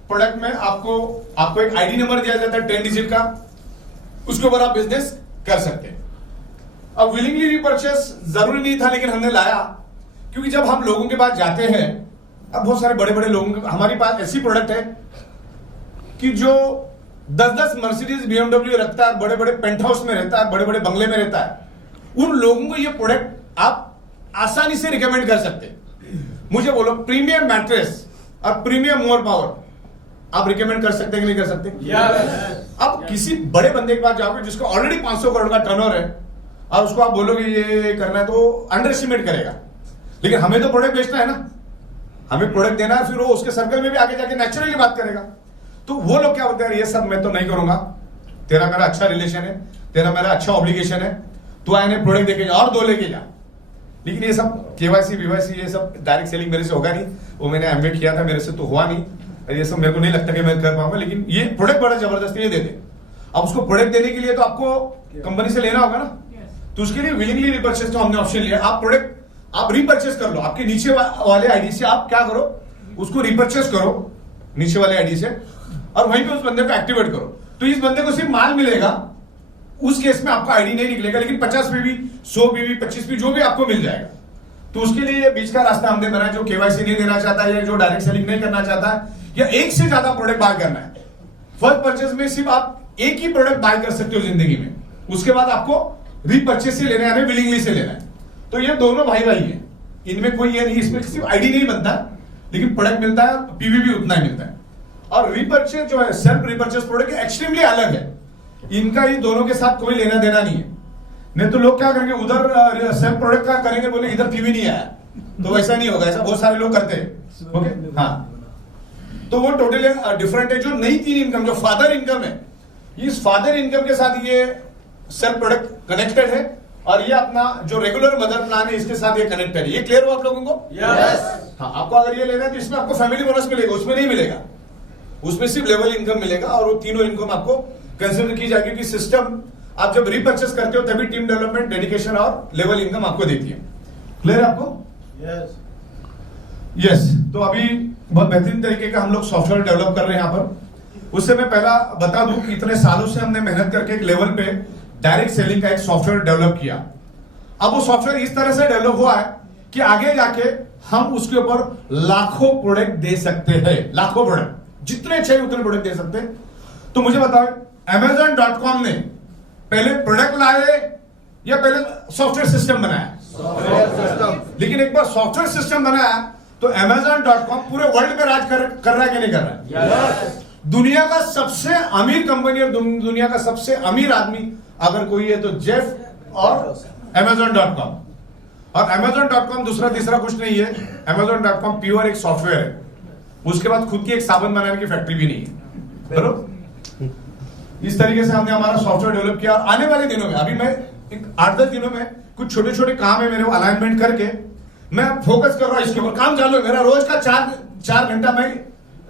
प्रोडक्ट में आपको एक आईडी नंबर दिया जाता है 10 डिजिट का, उसके ऊपर आप बिजनेस कर सकते हैं। अब विलिंगली रिपर्चेस जरूरी नहीं था, लेकिन हमने लाया, क्योंकि जब हम लोगों के पास जाते हैं, अब बहुत सारे बड़े बड़े लोगों, हमारे पास ऐसी प्रोडक्ट है कि जो 10-10 मर्सिडीज बीएमडब्ल्यू रखता है, बड़े बड़े पेंट हाउस में रहता है, बड़े बड़े बंगले में रहता है, उन लोगों को ये प्रोडक्ट आप आसानी से रिकमेंड कर सकते हैं। मुझे बोलो, प्रीमियम मैट्रेस और प्रीमियम मोर पावर आप रिकमेंड कर सकते हैं कि नहीं कर सकते? yes. अब किसी बड़े बंदे के पास जाओगे जिसको ऑलरेडी 500 करोड़ का टर्नओवर है, और उसको आप बोलोगे ये करना है, तो अंडर एस्टिमेट करेगा। लेकिन हमें तो प्रोडक्ट बेचना है ना, हमें प्रोडक्ट देना है, फिर वो उसके सर्कल में भी आगे जाके नेचुरली बात करेगा। तो वो लोग क्या बोलते हैं, ये सब मैं तो नहीं करूंगा, तेरा मेरा अच्छा रिलेशन है, तेरा मेरा अच्छा ऑब्लिगेशन है, तू आए प्रोडक्ट देके जा और 2 लेके जा। लेकिन ये सब केवाईसी वीवाईसी ये सब डायरेक्ट सेलिंग मेरे से होगा नहीं, वो मैंने एमबीए किया था, मेरे से तो हुआ नहीं, ये सब मेरे को नहीं लगता कि मैं कर पाऊंगा। लेकिन ये प्रोडक्ट बड़ा जबरदस्त ये दे दे। अब उसको प्रोडक्ट देने के लिए तो आपको कंपनी से लेना होगा ना, तो उसके लिए विलिंगली रिपर्चेस का हमने ऑप्शन लिया। आप प्रोडक्ट आप रिपर्चेस कर लो, आपके नीचे वाले आईडी से आप क्या करो, उसको रिपर्चेस करो नीचे वाले आईडी से, और वहीं पे उस बंदे को एक्टिवेट करो। तो इस बंदे को सिर्फ माल मिलेगा, उस केस में आपका आईडी नहीं निकलेगा, लेकिन 50 पीवी 100 पीवी 25 पीवी जो भी आपको मिल जाएगा। तो उसके लिए बीच का रास्ता हमने बनाया, जो केवाईसी नहीं देना चाहता है या जो डायरेक्ट सेलिंग नहीं करना चाहता है या एक से ज्यादा प्रोडक्ट बाय करना है। फर्स्ट परचेज में सिर्फ आप एक ही प्रोडक्ट बाय कर सकते हो जिंदगी में, उसके बाद आपको रीपर्चेज से लेना है, विलिंगली से लेना है। तो ये दोनों भाई भाई हैं, इनमें कोई ये नहीं, इसमें सिर्फ आईडी नहीं बनता लेकिन प्रोडक्ट मिलता है, पीवी भी उतना ही मिलता है। और रीपर्चेज जो है, सेल्फ रीपर्चेज प्रोडक्ट एक्सट्रीमली अलग है, इनका इन दोनों के साथ कोई लेना देना नहीं है। नहीं तो लोग क्या करेंगे, उधर सेल्फ प्रोडक्ट का करेंगे, बोले इधर पीवी नहीं आया, तो वैसा नहीं होगा, ऐसा बहुत सारे लोग करते हैं। ओके, हाँ, तो वो टोटली डिफरेंट है। जो नई 3 इनकम, जो फादर इनकम है, इस फादर इनकम के साथ ये सेल्फ प्रोडक्ट कनेक्टेड है, और ये अपना जो रेगुलर मदर प्लान है इसके साथ ये कनेक्टेड है। ये क्लियर हो आप लोगों को? यस। हाँ, आपको अगर ये लेना है तो इसमें आपको फैमिली बोनस मिलेगा, उसमें नहीं मिलेगा, उसमें सिर्फ लेवल इनकम मिलेगा, और वो तीनों इनकम आपको कंसिडर की जाएगी कि सिस्टम आप जब रीपर्चेस करते हो तभी टीम डेवलपमेंट, डेडिकेशन और लेवल इनकम आपको देती है। क्लियर है आपको? यस। यस। तो अभी बहुत बेहतरीन तरीके का हम लोग सॉफ्टवेयर डेवलप कर रहे हैं यहाँ पर। उससे मैं पहला बता दूं कि इतने सालों से हमने मेहनत करके एक लेवल पे डायरेक्ट सेलिंग का एक सॉफ्टवेयर डेवलप किया। अब वो सॉफ्टवेयर इस तरह से डेवलप हुआ है कि आगे जाके हम उसके ऊपर लाखों प्रोडक्ट दे सकते हैं, लाखों प्रोडक्ट, जितने चाहिए उतने प्रोडक्ट दे सकते हैं। तो मुझे बताओ, Amazon.com ने पहले प्रोडक्ट लाए या पहले सॉफ्टवेयर सिस्टम बनाया? Software system. लेकिन एक बार सॉफ्टवेयर सिस्टम बनाया तो Amazon.com पूरे वर्ल्ड में राज कर रहा है कि नहीं कर रहा है? दुनिया का सबसे अमीर कंपनी और दुनिया का सबसे अमीर आदमी अगर कोई है तो जेफ और Amazon.com। और Amazon.com दूसरा तीसरा कुछ नहीं है, Amazon.com प्योर एक सॉफ्टवेयर है, उसके बाद खुद की एक साबुन बनाने की फैक्ट्री भी नहीं है। बरोबर? इस तरीके से हमने हमारा सॉफ्टवेयर डेवलप किया, और आने वाले दिनों में, अभी मैं 8-10 दिनों में कुछ छोटे छोटे काम है मेरे, अलाइनमेंट करके मैं फोकस कर रहा हूं इसके ऊपर। काम चालू है मेरा, रोज का 4 घंटा मैं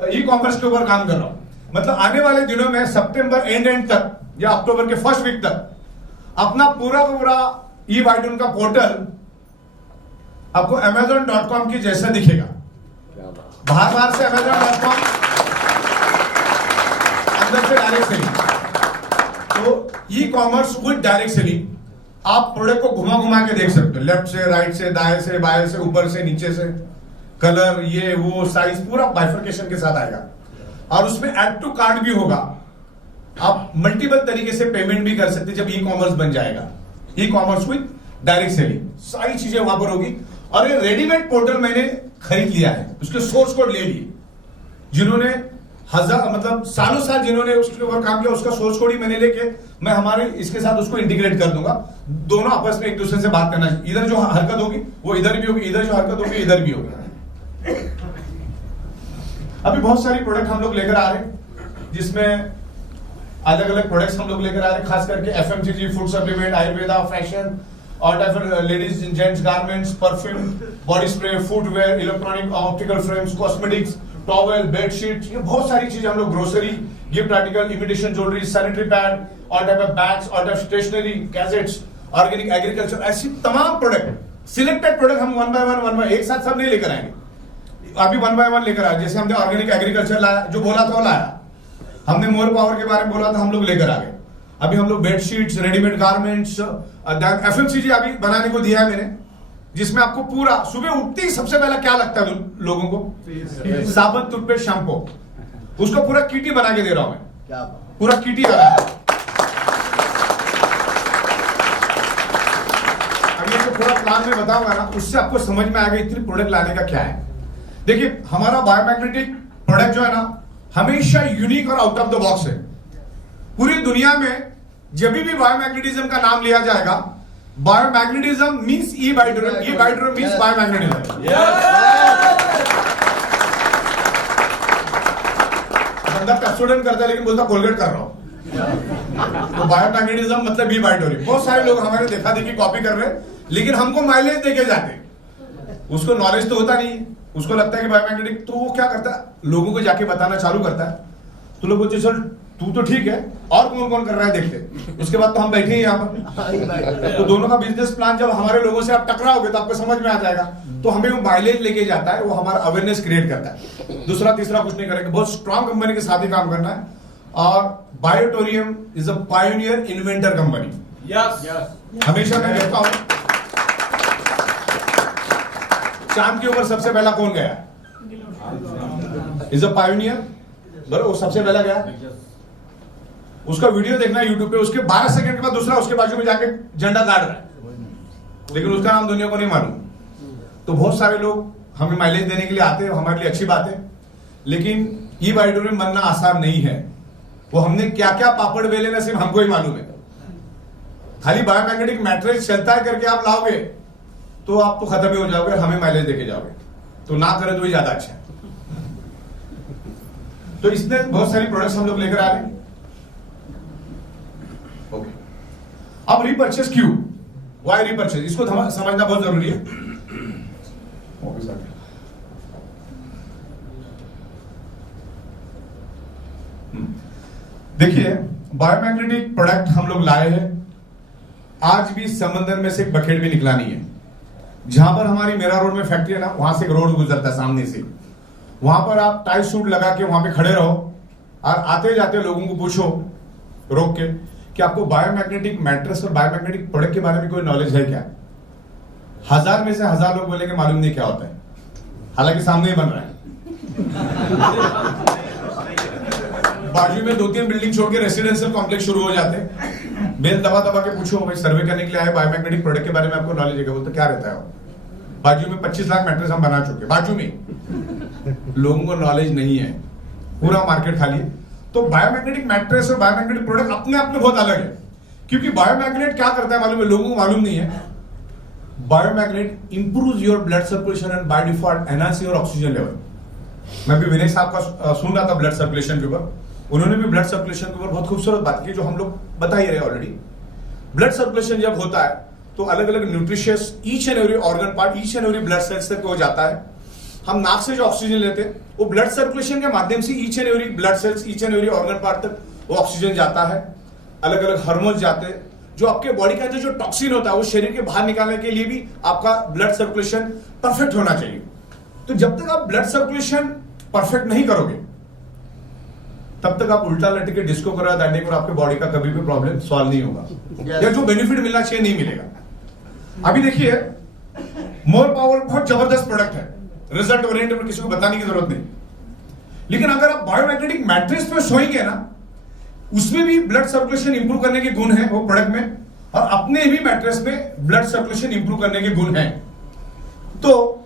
ई कॉमर्स के ऊपर काम कर रहा हूं। मतलब आने वाले दिनों में सितंबर एंड तक या अक्टूबर के फर्स्ट वीक तक अपना पूरा ई वाइडन का पोर्टल आपको Amazon.com की जैसा दिखेगा। बाहर से Amazon.com, अंदर से डायरेक्ट सेलिंग। तो e commerce with direct selling, आप प्रोडक्ट को घुमा के देख सकते हो, लेफ्ट से, राइट से, दाएं से, बाएं से, ऊपर से, नीचे से, कलर, ये वो, साइज, पूरा बाइफर्केशन के साथ आएगा। और उसमें ऐड टू कार्ड भी होगा, आप मल्टीपल तरीके से पेमेंट भी कर सकते जब ई कॉमर्स बन जाएगा। E commerce with direct selling, सारी चीजें वहां पर होगी। और ये रेडीमेड पोर्टल मैंने खरीद लिया है, उसके सोर्स कोड ले लिए, जिन्होंने मतलब सालों साल जिन्होंने उसके ऊपर काम किया, उसका सोर्स कोड ही मैंने लेके मैं हमारे इसके साथ उसको इंटीग्रेट कर दूंगा। दोनों आपस में एक दूसरे से बात करना चाहिए, इधर जो हरकत होगी वो इधर भी होगी, इधर जो हरकत होगी इधर भी होगी। अभी बहुत सारी प्रोडक्ट हम लोग लेकर आ रहे हैं, जिसमें अलग अलग प्रोडक्ट्स हम लोग लेकर आ रहे हैं, खास करके FMCG, food supplement, Ayurveda, fashion, और ladies gents garments, perfume, body spray, footwear, electronic, optical frames, cosmetics, towel, bedsheet, ये बहुत सारी चीजें हम लोग, grocery, gift article, imitation jewellery, sanitary pad, all type of bags, all type stationery, gadgets, organic agriculture, ऐसी तमाम product, selected product हम one by एक साथ सब नहीं लेकर आएंगे, अभी 1 बाय 1 लेकर आए। जैसे हमने ऑर्गेनिक एग्रीकल्चर लाया, जो बोला था वो लाया, हमने मोर पावर के बारे में बोला था, हम लोग लेकर आ गए। अभी हम लोग बेडशीट्स, रेडीमेड गारमेंट्स, एफएमसीजी अभी बनाने को दिया है मैंने, जिसमें आपको पूरा सुबह उठते ही सबसे पहला क्या लगता है लोगों को, साबुन, टूथपेस्ट, शैम्पू, उसको पूरा किट ही बना के दे रहा हूं मैं, क्या पूरा किट ही आ रहा है। अभी आपको पूरा प्लान में बताऊंगा ना, उससे आपको समझ में आएगा इतनी प्रोडक्ट लाने का क्या है। देखिए, हमारा बायोमैग्नेटिक प्रोडक्ट जो है ना, हमेशा यूनिक और आउट ऑफ द बॉक्स है। पूरी दुनिया में जब भी बायोमैग्नेटिज्म का नाम लिया जाएगा, बायोमैग्नेटिज्म मींस ई बायोडोरियम, ई बायोडोरियम मींस बायोमैग्नेटिज्म। बंदा पेप्सोडेंट करता है लेकिन बोलता कोलगेट कर रहा हूं। तो बायोमैग्नेटिज्म मतलब ई बायोडोरियम। बहुत सारे लोग हमारे देखा देखी कॉपी कर रहे हैं, लेकिन हमको माइलेज देके जाते, उसको नॉलेज तो होता नहीं, उसको लगता है कि बायोमैग्नेटिक। तो वो क्या करता है, लोगों को जाके बताना चालू करता है, तो लोग बोलते चल तू तो ठीक है, और कौन कौन कर रहा है देखते। उसके बाद तो हम बैठे ही यहाँ पर, तो दोनों का बिजनेस प्लान जब हमारे लोगों से आप टकराओगे तो आपको समझ में आ जाएगा। तो हमें वो माइलेज लेके जाता है, वो हमारा अवेयरनेस क्रिएट करता है। दूसरा तीसरा कुछ नहीं करेगा, बहुत स्ट्रॉन्ग कंपनी के साथ ही काम करना है। और Biotorium is a pioneer inventor company. हमेशा मैं कहता हूं, चांद के ऊपर सबसे पहला कौन गया? इज अ पायोनियर, बराबर। वो सबसे पहला गया, उसका वीडियो देखना यूट्यूब पे, उसके 12 सेकंड के बाद दूसरा उसके बाजू में जाके झंडा गाड़ रहा है, लेकिन उसका नाम दुनिया को नहीं मालूम। तो बहुत सारे लोग हमें माइलेज देने के लिए आते हैं, हमारे लिए अच्छी बात है, लेकिन ई बायोडोरियम बनना आसान नहीं है। वो हमने क्या क्या पापड़ बेले ना सिर्फ हमको ही मालूम है। खाली बायोमैग्नेटिक मैट्रिक्स चलता है करके आप लाओगे तो आप तो खत्म ही हो जाओगे, हमें माइलेज देके जाओगे। तो ना करें तो ही ज्यादा अच्छा है। तो इसने बहुत सारी प्रोडक्ट्स हम लोग लेकर आ रहे हैं। ओके, अब रीपर्चेस क्यों, वाई रीपर्चेस, इसको समझना बहुत जरूरी है। देखिए, बायोमैग्नेटिक प्रोडक्ट हम लोग लाए हैं, आज भी समंदर में से एक बकेट भी निकला नहीं है। जहां पर हमारी मेरा रोड में फैक्ट्री है ना, वहां से एक रोड गुजरता है सामने से, वहां पर आप टाई सूट लगा के वहां पे खड़े रहो और आते जाते लोगों को पूछो रोक के कि आपको बायोमैग्नेटिक मैट्रेस और बायोमैग्नेटिक प्रोडक्ट के बारे में कोई नॉलेज है क्या? 1000 में से 1000 लोग बोलेंगे मालूम नहीं क्या होता है, हालांकि सामने ही बन रहा है। बाजू में 2-3 बिल्डिंग छोड़ के रेसिडेंशियल कॉम्प्लेक्स शुरू हो जाते हैं। बेल दबा दबा के पूछो भाई सर्वे करने के लिए आए, बायोमैग्नेटिक प्रोडक्ट के बारे में आपको नॉलेज है क्या? बोलते क्या रहता है? बाजू में 25 लाख मैट्रेस हम बना चुके, बाजू में। लोगों को नॉलेज नहीं है, पूरा मार्केट खाली है। तो बायोमैग्नेटिक मैट्रेस और बायोमैग्नेटिक प्रोडक्ट अपने आप में बहुत अलग है, क्योंकि बायोमैग्नेट क्या करता है मालूम है? लोगों को मालूम नहीं है। Biomagnet improve your blood circulation and by default enhance your oxygen level. मैं भी विनय साहब का सुन रहा था ब्लड सर्कुलेशन के ऊपर, उन्होंने भी ब्लड सर्कुलेशन के ऊपर बहुत खूबसूरत बात की, जो हम लोग बता ही रहे ऑलरेडी। ब्लड सर्कुलेशन जब होता है तो अलग अलग nutritious each and every organ part, each and every blood cells तक हो जाता है। हम नाक से जो ऑक्सीजन लेते हैं वो ब्लड सर्कुलेशन के माध्यम से each and every blood cells, each and every organ part तक वो ऑक्सीजन जाता है। अलग अलग हार्मोन्स जाते हैं, जो आपके बॉडी का जो टॉक्सिन होता है वो शरीर के बाहर निकालने के लिए भी आपका ब्लड सर्कुलेशन परफेक्ट होना चाहिए। तो जब तक आप ब्लड सर्कुलेशन परफेक्ट नहीं करोगे तब तक आप उल्टा लटके के डिस्को करो, दांडी करो, आपके बॉडी का कभी भी प्रॉब्लम सॉल्व नहीं होगा, या जो बेनिफिट मिलना चाहिए नहीं मिलेगा। अभी देखिए, मोर पावर बहुत जबरदस्त प्रोडक्ट है, रिजल्ट ओरिएंटेड में किसी को बताने की जरूरत नहीं। लेकिन अगर आप बायोमैग्नेटिक मैट्रिक्स पे सोएंगे ना, उसमें भी ब्लड सर्कुलेशन इंप्रूव करने के गुण है वो प्रोडक्ट में, और अपने भी मैट्रेस में ब्लड सर्कुलेशन इंप्रूव करने के गुण है, तो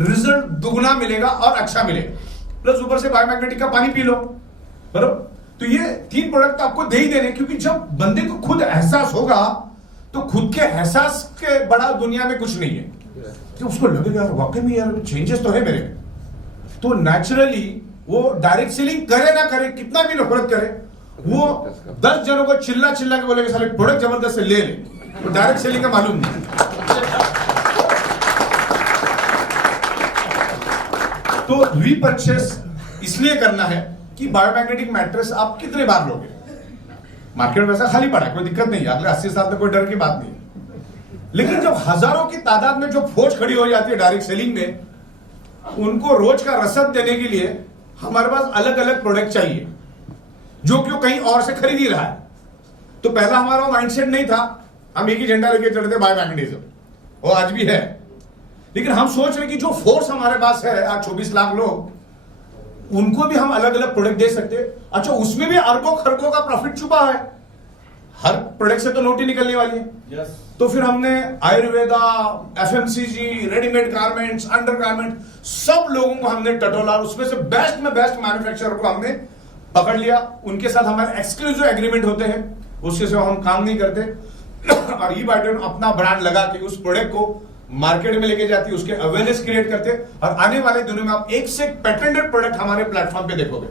रिजल्ट दुगना मिलेगा और अच्छा मिलेगा। प्लस ऊपर से बायोमैग्नेटिक का पानी पी लो, बराबर। तो ये 3 प्रोडक्ट आपको दे ही देने, क्योंकि जब बंदे को खुद एहसास होगा तो खुद के एहसास के बड़ा दुनिया में कुछ नहीं है। तो उसको लगेगा यार वाकई में यार चेंजेस तो है मेरे में, तो नेचुरली वो डायरेक्ट सेलिंग करे ना करे, कितना भी नफरत करे, वो 10 जनों को चिल्ला चिल्ला के बोलेगा साले प्रोडक्ट जबरदस्त से ले ले, तो डायरेक्ट सेलिंग का मालूम नहीं। तो रीपर्चेस इसलिए करना है कि बायोमैग्नेटिक मैट्रेस आप कितने बार लोगे, मार्केट में वैसा खाली पड़ा है, कोई दिक्कत नहीं है, अगले 80 साल तक कोई डर की बात नहीं। लेकिन जब हजारों की तादाद में जो फौज खड़ी हो जाती है डायरेक्ट सेलिंग में, उनको रोज का रसद देने के लिए हमारे पास अलग अलग प्रोडक्ट चाहिए, जो कि कहीं और से खरीद ही रहा है। तो पहला हमारा माइंडसेट नहीं था, हम एक ही झंडा लेके चढ़ते बायोमैग्नेटिज्म, वो आज भी है। लेकिन हम सोच रहे कि जो फोर्स हमारे पास है आज 24 लाख लोग, उनको भी हम अलग अलग प्रोडक्ट दे सकते हैं। अच्छा, उसमें भी अरबों खरबों का प्रॉफिट छुपा है, हर प्रोडक्ट से तो नोट ही निकलने वाली है। yes. तो फिर हमने Ayurveda, FMCG, readymade garments, under garment, सब लोगों को हमने टटोला, उसमें से बेस्ट में बेस्ट मैन्युफैक्चरर को हमने पकड़ लिया। उनके साथ हमारे एक्सक्लूसिव एग्रीमेंट होते हैं, उसके सिवा हम काम नहीं करते। और ई बाइटोरियम अपना ब्रांड लगा के उस प्रोडक्ट को मार्केट में लेके जाती है, उसके अवेयरनेस क्रिएट करते हैं, और आने वाले दिनों में आप एक से एक पेटेंटेड प्रोडक्ट हमारे प्लेटफॉर्म पे देखोगे।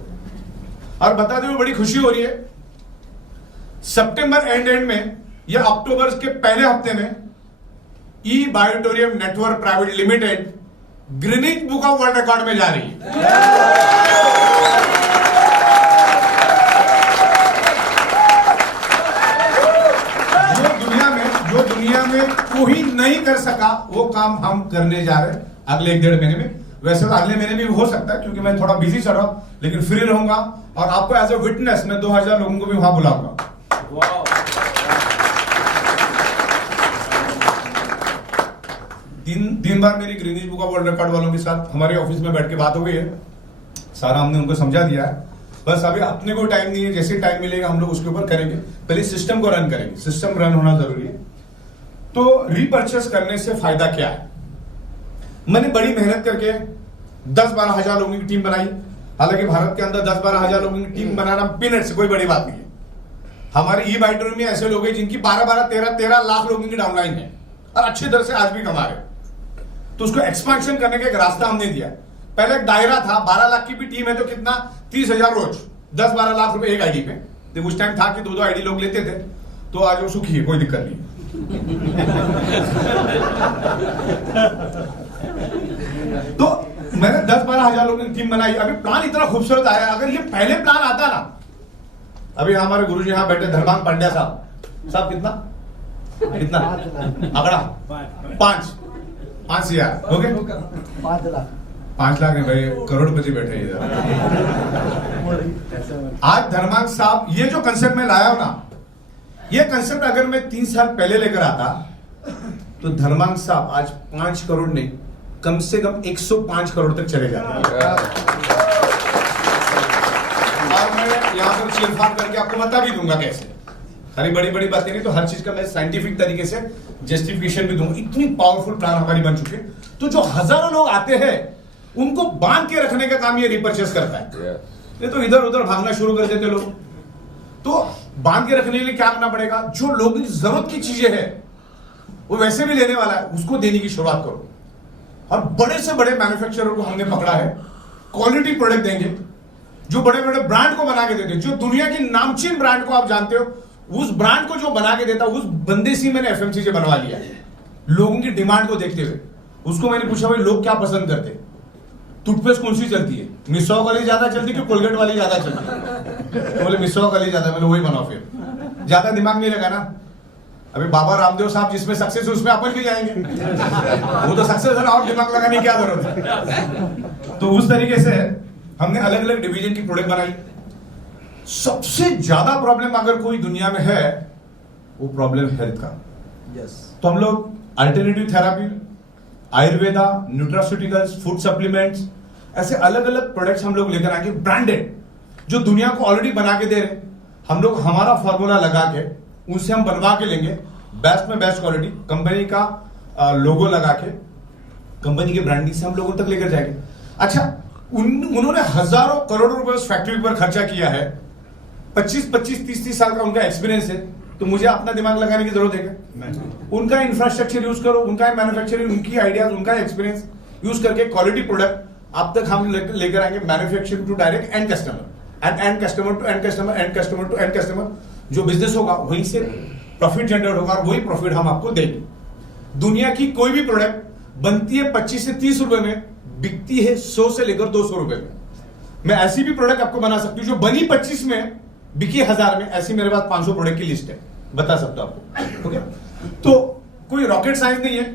और बताते हुए बड़ी खुशी हो रही है, सितंबर एंड में या अक्टूबर के पहले हफ्ते में E Biotorium network private limited Guinness book of world record में जा रही है। जो दुनिया में कोई नहीं कर सका वो काम हम करने जा रहे हैं अगले 1-1.5 महीने में। वैसे तो अगले महीने में भी हो सकता है क्योंकि मैं थोड़ा बिजी चल रहा हूं, लेकिन फ्री रहूंगा और आपको एज ए विटनेस मैं 2000 लोगों को भी वहां बुलाऊंगा। तीन बार मेरी Guinness book of world record वालों के साथ हमारे ऑफिस में बैठ के बात हो गई है, सारा हमने उनको समझा दिया है। बस अभी अपने को टाइम नहीं है, जैसे टाइम मिलेगा हम लोग उसके ऊपर करेंगे। पहले सिस्टम को रन करेंगे, सिस्टम रन होना जरूरी है। तो रीपर्चेस करने से फायदा क्या है? मैंने बड़ी मेहनत करके 10-12 हजार लोगों की टीम बनाई। हालांकि भारत के अंदर 10-12 हजार लोगों की टीम बनाना पीनट से कोई बड़ी बात नहीं है। हमारे ई बाइटोरियम में ऐसे लोग हैं जिनकी 12-12, 13-13 लाख लोगों की डाउनलाइन है और अच्छी तरह से आज भी कमा रहे। तो उसको एक्सपेंशन करने का एक रास्ता हमने दिया। पहले एक दायरा था, 12 लाख की भी टीम है तो कितना 30,000 रोज, 10-12 लाख रुपए एक आईडी पे। तो उस टाइम था कि 2-2 आईडी लोग लेते थे, तो आज वो सुखी है, कोई दिक्कत नहीं। तो मैंने 10-12 हजार लोगों की टीम बनाई। अभी प्लान इतना खूबसूरत आया, अगर ये पहले प्लान आता ना, अभी हमारे गुरुजी यहां बैठे धर्मांग पांड्या साहब कितना आंकड़ा 5 हजार हो गए, 5 लाख नहीं भाई, करोड़पति बैठे इधर। आज धर्मांग साहब ये जो कंसेप्ट में लाया हूं ना, ये कंसेप्ट अगर मैं 3 साल पहले लेकर आता तो धर्मांग साहब आज 5 करोड़ नहीं, कम से कम 105 करोड़ तक चले जाते। और मैं यहां पर चीरफाड़ करके आपको बता भी दूंगा कैसे। सारी बड़ी बड़ी बातें नहीं, तो हर चीज का मैं साइंटिफिक तरीके से जस्टिफिकेशन भी दूंगा। इतनी पावरफुल प्लान हमारी बन चुकी है। तो जो हजारों लोग आते हैं उनको बांध के रखने का काम ये रिपर्चेस करता है। ये तो इधर उधर भागना शुरू कर देते लोग। तो बांध के रखने के लिए क्या करना पड़ेगा? जो लोगों की जरूरत की चीजें हैं वो वैसे भी लेने वाला है, उसको देने की शुरुआत करो। और बड़े से बड़े मैन्युफैक्चरर को हमने पकड़ा है, क्वालिटी प्रोडक्ट देंगे, जो बड़े बड़े ब्रांड को बना के देते, जो दुनिया की नामचीन ब्रांड को आप जानते हो, उस ब्रांड को जो बना के देता, उस बंदे से मैंने एफएमसीजी बनवा लिया है। लोगों की डिमांड को देखते हुए उसको मैंने पूछा भाई लोग क्या पसंद करते, टूथपेस्ट कौन सी चलती है, मिसॉक वाली ज्यादा चलती है कि कोलगेट वाली ज्यादा चलती है? तो बोले मिसॉक वाली ज्यादा। मैंने वही बनाओ, फिर ज्यादा दिमाग नहीं लगा ना। अभी बाबा रामदेव साहब जिसमें सक्सेस है उसमें अपन भी जाएंगे, वो तो सक्सेस है ना, और दिमाग लगाने की क्या जरूरत है? तो उस तरीके से हमने अलग अलग डिवीजन की प्रोडक्ट बनाई। सबसे ज्यादा प्रॉब्लम अगर कोई दुनिया में है वो प्रॉब्लम हेल्थ का। तो हम लोग alternative therapy, Ayurveda, nutraceuticals, food supplements, ऐसे अलग अलग प्रोडक्ट्स हम लोग लेकर आएंगे ब्रांडेड, जो दुनिया को ऑलरेडी बना के दे रहे। हम लोग हमारा फॉर्मूला लगा के उनसे हम बनवा के लेंगे, बेस्ट में बेस्ट क्वालिटी, कंपनी का लोगो लगा के, कंपनी के ब्रांडिंग से हम लोगों तक लेकर जाएंगे। अच्छा, उन्होंने हजारों करोड़ों रुपए उस फैक्ट्री पर खर्चा किया है, 25-25, 30-30 साल का उनका एक्सपीरियंस है। तो मुझे अपना दिमाग लगाने की जरूरत है क्या? उनका इंफ्रास्ट्रक्चर यूज करो, उनका मैन्युफैक्चरिंग, उनकी आइडियाज, उनका एक्सपीरियंस यूज करके क्वालिटी प्रोडक्ट आप तक हम लेकर आएंगे। Manufacturing to direct end customer, end customer to end customer, end customer to end customer. जो बिजनेस होगा वहीं से प्रॉफिट जनरेट होगा और वही प्रॉफिट हम आपको देंगे। दुनिया की कोई भी प्रोडक्ट बनती है 25 से 30 रुपए में, बिकती है 100 से लेकर 200 रुपए में। मैं ऐसी भी प्रोडक्ट आपको बना सकती हूँ जो बनी 25 में, बिकी 1000 में। ऐसी मेरे पास 500 प्रोडक्ट की लिस्ट है, बता सकता हूं आपको। ओके, तो कोई रॉकेट साइंस नहीं है।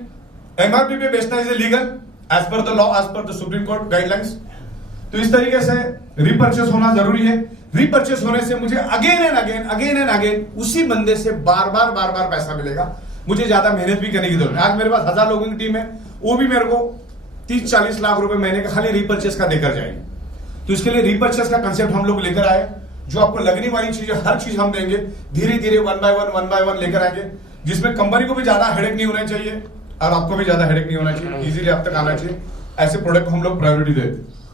एमआरपी पे बेचना is legal as per the law, as per the Supreme Court guidelines. तो इस तरीके से रीपर्चेस होना जरूरी है। रीपर्चेस होने से मुझे अगेन एंड अगेन उसी बंदे से बार बार पैसा मिलेगा। मुझे ज्यादा मेहनत भी करने की जरूरत है। आज मेरे पास 1000 लोगों की टीम है, वो भी मेरे को 30-40 लाख रुपए महीने का खाली रीपर्चेस का देकर जाएंगे। तो इसके लिए रीपर्चेस का कंसेप्ट हम लोग लेकर आए। जो आपको लगने वाली चीजें हर चीज हम देंगे, धीरे धीरे 1 बाय 1 लेकर आएंगे, जिसमें कंपनी को भी ज्यादा हेडेक नहीं होना चाहिए और आपको भी ज्यादा हेडेक नहीं होना चाहिए, इजीली आप तक आना चाहिए। ऐसे प्रोडक्ट को हम लोग प्रायोरिटी देते,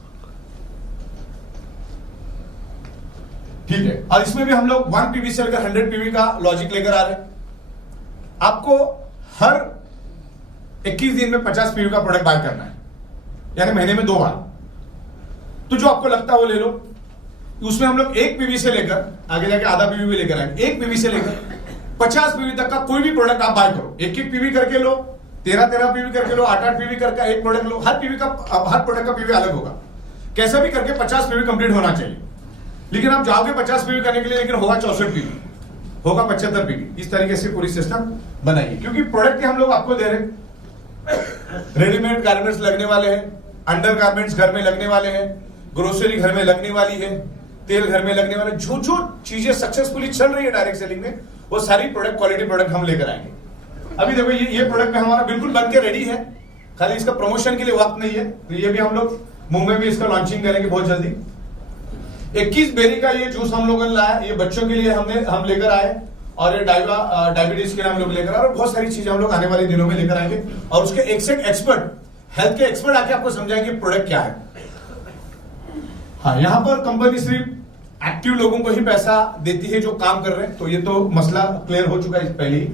ठीक है। और इसमें भी हम लोग 1 पीवी से लेकर 100 पीवी का लॉजिक लेकर आ रहे हैं। आपको हर 21 दिन में 50 पीवी का प्रोडक्ट बाय करना है, यानी महीने में 2 बार। तो जो आपको लगता है वो ले लो। उसमें हम लोग 1 पीवी से लेकर आगे जाके आधा पीवी भी लेकर आएंगे। 1 पीवी से लेकर 50 पीवी तक का कोई भी प्रोडक्ट आप बाय करो। 1-1 पीवी करके लो, 13-13 पीवी करके लो, 8-8 पीवी करके एक प्रोडक्ट लो। हर प्रोडक्ट का पीवी अलग होगा। कैसा भी करके 50 पीवी कंप्लीट होना चाहिए। लेकिन आप जाओगे 50 पीवी करने के लिए, लेकिन होगा 64 पीवी, होगा 75 पीवी। इस तरीके से पूरी सिस्टम बनाइए, क्योंकि प्रोडक्ट हम लोग आपको दे रहे हैं। रेडीमेड गारमेंट्स लगने वाले हैं, अंडर गारमेंट्स घर में लगने वाले हैं, ग्रोसरी घर में लगने वाली है, तेल घर में लगने वाले, जो जो चीजें सक्सेसफुली चल रही है डायरेक्ट सेलिंग में, वो सारी प्रोडक्ट, क्वालिटी प्रोडक्ट हम लेकर आएंगे। अभी देखो ये प्रोडक्ट में हमारा बिल्कुल बन के रेडी है, खाली इसका प्रमोशन के लिए वक्त नहीं है। तो ये भी हम लोग मुंबई में इसका लॉन्चिंग करेंगे बहुत जल्दी। 21 बेरी का ये जूस हम लोगों ने लाया, ये बच्चों के लिए हम लेकर आए, और ये डायबिटीज के लिए हम लोग लेकर आए, और बहुत सारी चीजें हम लोग आने वाले दिनों में लेकर आएंगे। और उसके एक से एक एक्सपर्ट, हेल्थ के एक्सपर्ट आके आपको समझाएंगे प्रोडक्ट क्या है। हाँ, यहां पर कंपनी सिर्फ एक्टिव लोगों को ही पैसा देती है जो काम कर रहे हैं, तो ये तो मसला क्लियर हो चुका है पहले ही।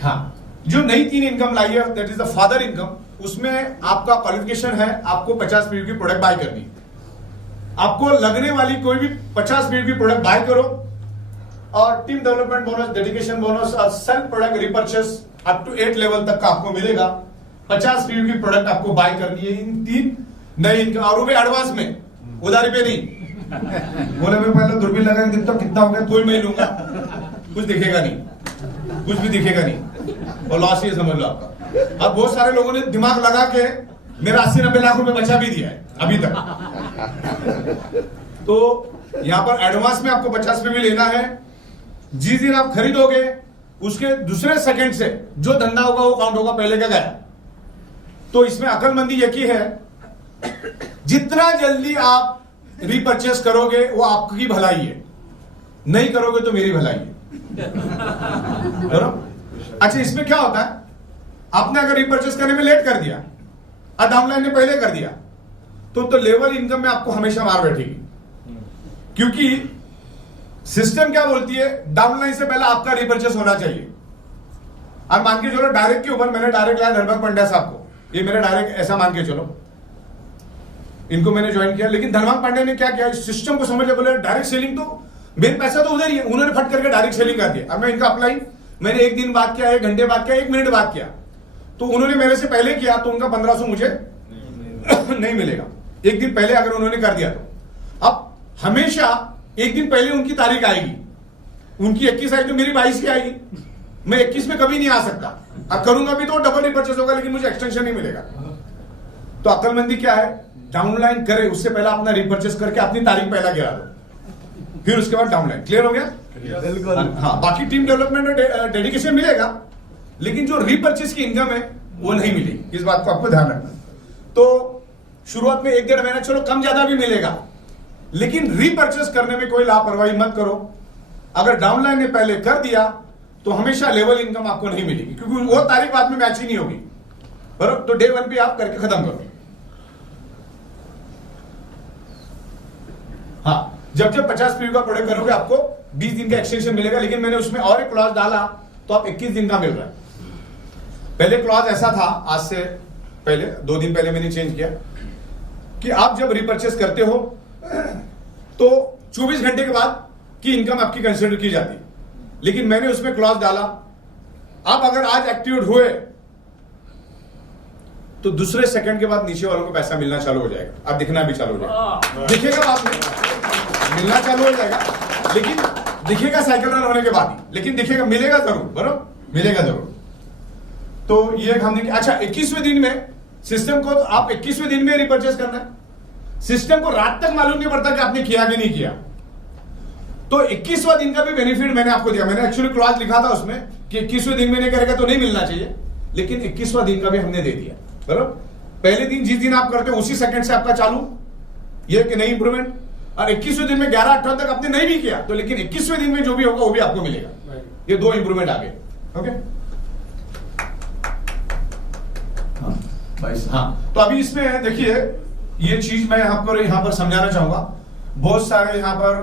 हाँ, जो नई 3 इनकम लाई है, that is the father income, उसमें आपका क्वालिफिकेशन है, आपको 50 पीवी की प्रोडक्ट बाय करनी। आपको लगने वाली कोई भी 50 पीवी की प्रोडक्ट बाय करो, और team development bonus, dedication bonus और self product repurchase up to 8 level तक का आपको मिलेगा। 50 पीवी की प्रोडक्ट आपको बाय करनी है, इन 3 नई इनकम, और वो भी एडवांस में, उधारी पे नहीं। बोले मैं पहले दूरबीन लगा के देखता हूं कितना हो गया, कोई मैं लूंगा, कुछ दिखेगा नहीं, कुछ भी दिखेगा नहीं, और लॉस ही समझ लो आपका। अब बहुत सारे लोगों ने दिमाग लगा के मेरा 80-90 लाख रुपए बचा भी दिया है अभी तक। तो यहां पर एडवांस में आपको 50 पीवी लेना है। जिस दिन आप खरीदोगे उसके दूसरे सेकंड से जो धंधा होगा वो काउंट होगा, पहले क्या गया। तो इसमें अकलमंदी यकी है, जितना जल्दी आप रीपरचेस करोगे वो आपकी भलाई है, नहीं करोगे तो मेरी भलाई है। अच्छा, इसमें क्या होता है, आपने अगर रीपरचेस करने में लेट कर दिया और डाउनलाइन ने पहले कर दिया, तो लेवल इनकम में आपको हमेशा मार बैठेगी। क्योंकि सिस्टम क्या बोलती है, डाउनलाइन से पहले आपका रीपरचेस होना चाहिए। अब मान के चलो डायरेक्ट के ऊपर मैंने डायरेक्ट लाया धर्मक पंड्या साहब को, ये मेरा डायरेक्ट ऐसा मान के चलो, इनको मैंने ज्वाइन किया। लेकिन धर्मक पांडे ने क्या किया, इस सिस्टम को समझ बोले डायरेक्ट सेलिंग तो मेरे पैसा तो उधर ही है, उन्होंने फट करके डायरेक्ट सेलिंग कर दिया। अब मैं इनका अप्लाई, मैंने 1 दिन बाद किया, 1 घंटे बाद किया, 1 मिनट बाद किया, तो उन्होंने मेरे से पहले किया, तो उनका 1500 मुझे नहीं मिलेगा। 1 दिन पहले अगर उन्होंने कर दिया तो। अब हमेशा 1 दिन पहले उनकी तारीख आएगी, उनकी 21 आई तो मेरी 22 की आएगी, मैं 21 में कभी नहीं आ सकता, और करूंगा भी तो डबल रिपर्चेस होगा, लेकिन मुझे एक्सटेंशन नहीं मिलेगा। तो अकलमंदी क्या है, डाउनलाइन करे उससे पहले अपना रिपर्चेस करके अपनी तारीख पहला गिरा दो, फिर उसके बाद डाउनलाइन। क्लियर हो गया? बिल्कुल। हाँ, बाकी टीम डेवलपमेंट और डेडिकेशन मिलेगा, लेकिन जो रीपरचेस की इनकम है वो नहीं मिलेगी। इस बात को आपको ध्यान रखना। तो शुरुआत में 1-1.5 महीना चलो कम ज्यादा भी मिलेगा, लेकिन रीपरचेस करने में कोई लापरवाही मत करो। अगर डाउनलाइन ने पहले कर दिया तो हमेशा लेवल इनकम आपको नहीं मिलेगी, क्योंकि वो तारीख बाद में मैच ही नहीं होगी, बराबर। तो डे 1 पे आप करके खत्म करो। हाँ, जब 50 पीवी का प्रोडक्ट करोगे आपको 20 दिन का एक्सटेंशन मिलेगा, लेकिन मैंने उसमें और एक क्लॉज डाला, तो आप 21 दिन का मिल रहा है। पहले क्लॉज ऐसा था, आज से पहले 2 दिन पहले मैंने चेंज किया, कि आप जब रिपर्चेस करते हो तो 24 घंटे के बाद की इनकम आपकी कंसिडर की जाती है। लेकिन मैंने उसमें क्लॉज डाला, आप अगर आज एक्टिवेट हुए तो दूसरे सेकंड के बाद नीचे वालों को पैसा मिलना चालू हो जाएगा, अब दिखना भी चालू हो जाएगा। दिखेगा बाद में, मिलना चालू हो जाएगा, लेकिन दिखेगा साइकिल रन होने के बाद ही, लेकिन दिखेगा, मिलेगा जरूर, बराबर, मिलेगा जरूर। तो ये हमने, अच्छा 21वें दिन में सिस्टम को, आप 21वें दिन में रिपर्चेस करना है। सिस्टम को रात तक मालूम नहीं पड़ता कि आपने किया कि नहीं किया, तो 21वां दिन का भी बेनिफिट मैंने आपको दिया। मैंने एक्चुअली क्लॉज लिखा था उसमें कि 21वें दिन में नहीं करेगा तो नहीं मिलना चाहिए, लेकिन 21वां दिन का भी हमने दे दिया, बराबर। पहले दिन जिस दिन आप करते हो उसी सेकंड से आपका चालू, ये कि नहीं इंप्रूवमेंट, और 21वें दिन में 11-18 तक आपने नहीं भी किया तो, लेकिन 21वें दिन में जो भी होगा वो भी आपको मिलेगा। ये 2 इंप्रूवमेंट आ गए। ओके, हाँ, तो अभी इसमें देखिए, ये चीज मैं यहाँ पर समझाना चाहूंगा। बहुत सारे यहाँ पर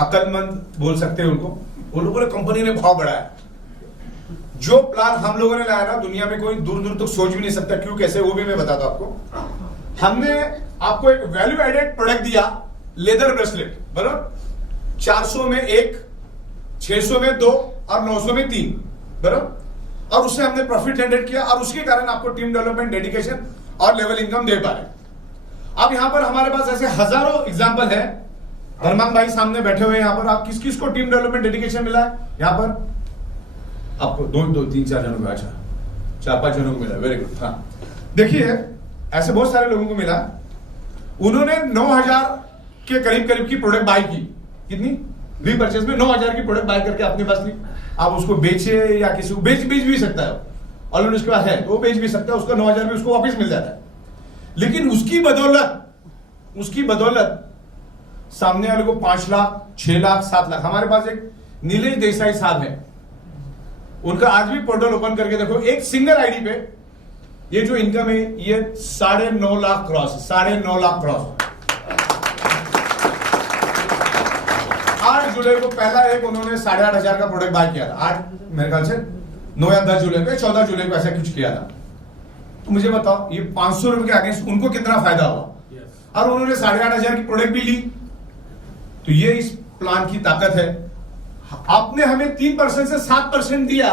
अकलमंद बोल सकते हैं उनको, वो लोग बोले कंपनी ने भाव बढ़ाया, जो प्लान हम लोगों ने लाया ना, दुनिया में कोई दूर दूर तक सोच भी नहीं सकता क्यों कैसे, वो भी मैं बताता हूं आपको। हमने आपको एक वैल्यू एडेड प्रोडक्ट दिया, लेदर ब्रेसलेट, बराबर। 400 में 1, 600 में 2 और 900 में 3, बराबर। और उससे हमने प्रॉफिट जनरेट किया और उसके कारण आपको टीम डेवलपमेंट, डेडिकेशन और लेवल इनकम दे पा रहे। अब यहां पर हमारे पास ऐसे हजारों एग्जांपल है। धर्मांग भाई सामने बैठे हुए हैं यहां पर। आप किस किस को टीम डेवलपमेंट, डेडिकेशन मिला है यहां पर? आपको 2 3 4 जनों को, अच्छा 4-5 जनों को मिला, वेरी गुड। हाँ, देखिए ऐसे बहुत सारे लोगों को मिला, उन्होंने 9000 के करीब करीब की प्रोडक्ट बाय की। कितनी? रीपरचेज में 9000 की प्रोडक्ट बाय करके अपने पास ली। आप उसको बेचे या किसी को बेच भी सकता है, ऑलरेडी उसके पास है तो वो बेच भी सकता है, उसका 9000 में उसको वापस मिल जाता है। लेकिन उसकी बदौलत सामने वाले को 5 लाख, 6 लाख, 7 लाख। हमारे पास एक नीलेश देसाई साहब है, उनका आज भी पोर्टल ओपन करके देखो, एक सिंगल आईडी पे ये जो इनकम है ये 9.5 लाख क्रॉस, 9.5 लाख क्रॉस। 8 जुलाई को पहला एक उन्होंने 8,500 का प्रोडक्ट बाय किया था। 8 मेरे ख्याल से 9 या 10 जुलाई को, 14 जुलाई को ऐसा कुछ किया था। तो मुझे बताओ ये 500 रुपए के अगेंस्ट उनको कितना फायदा हुआ। और उन्होंने 8,500 की प्रोडक्ट भी ली। तो ये इस प्लान की ताकत है। आपने हमें 3% से 7% दिया,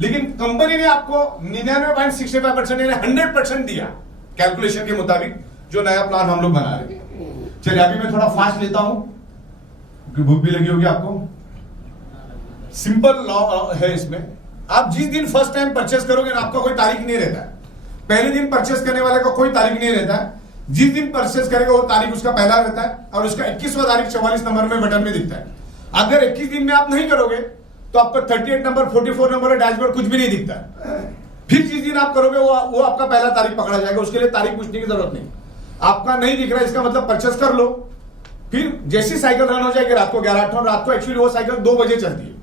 लेकिन कंपनी ने आपको 99.65% यानी 100% दिया कैलकुलेशन के मुताबिक, जो नया प्लान हम लोग बना रहे हैं। चलिए अभी मैं थोड़ा फास्ट लेता हूं क्योंकि भूख भी लगी होगी आपको। सिंपल लॉ है इसमें। आप जिस दिन फर्स्ट टाइम परचेस करोगे ना, आपका कोई तारीख नहीं रहता है। पहले दिन परचेस करने वाले का कोई तारीख नहीं रहता है। जिस दिन परचेस करेगा वो तारीख उसका पहला रहता है और उसका 21वां तारीख 44 नंबर में बटन में दिखता है। अगर 21 दिन में आप नहीं करोगे तो आपका 38 नंबर, 44 नंबर डैशबोर्ड कुछ भी नहीं दिखता है। फिर जिस दिन आप करोगे वो आपका पहला तारीख पकड़ा जाएगा। उसके लिए तारीख पूछने की जरूरत नहीं। आपका नहीं दिख रहा है इसका मतलब परचेस कर लो। फिर जैसी साइकिल रन हो जाएगी रात को 11-8, रात को एक्चुअली वो साइकिल 2 बजे चलती है,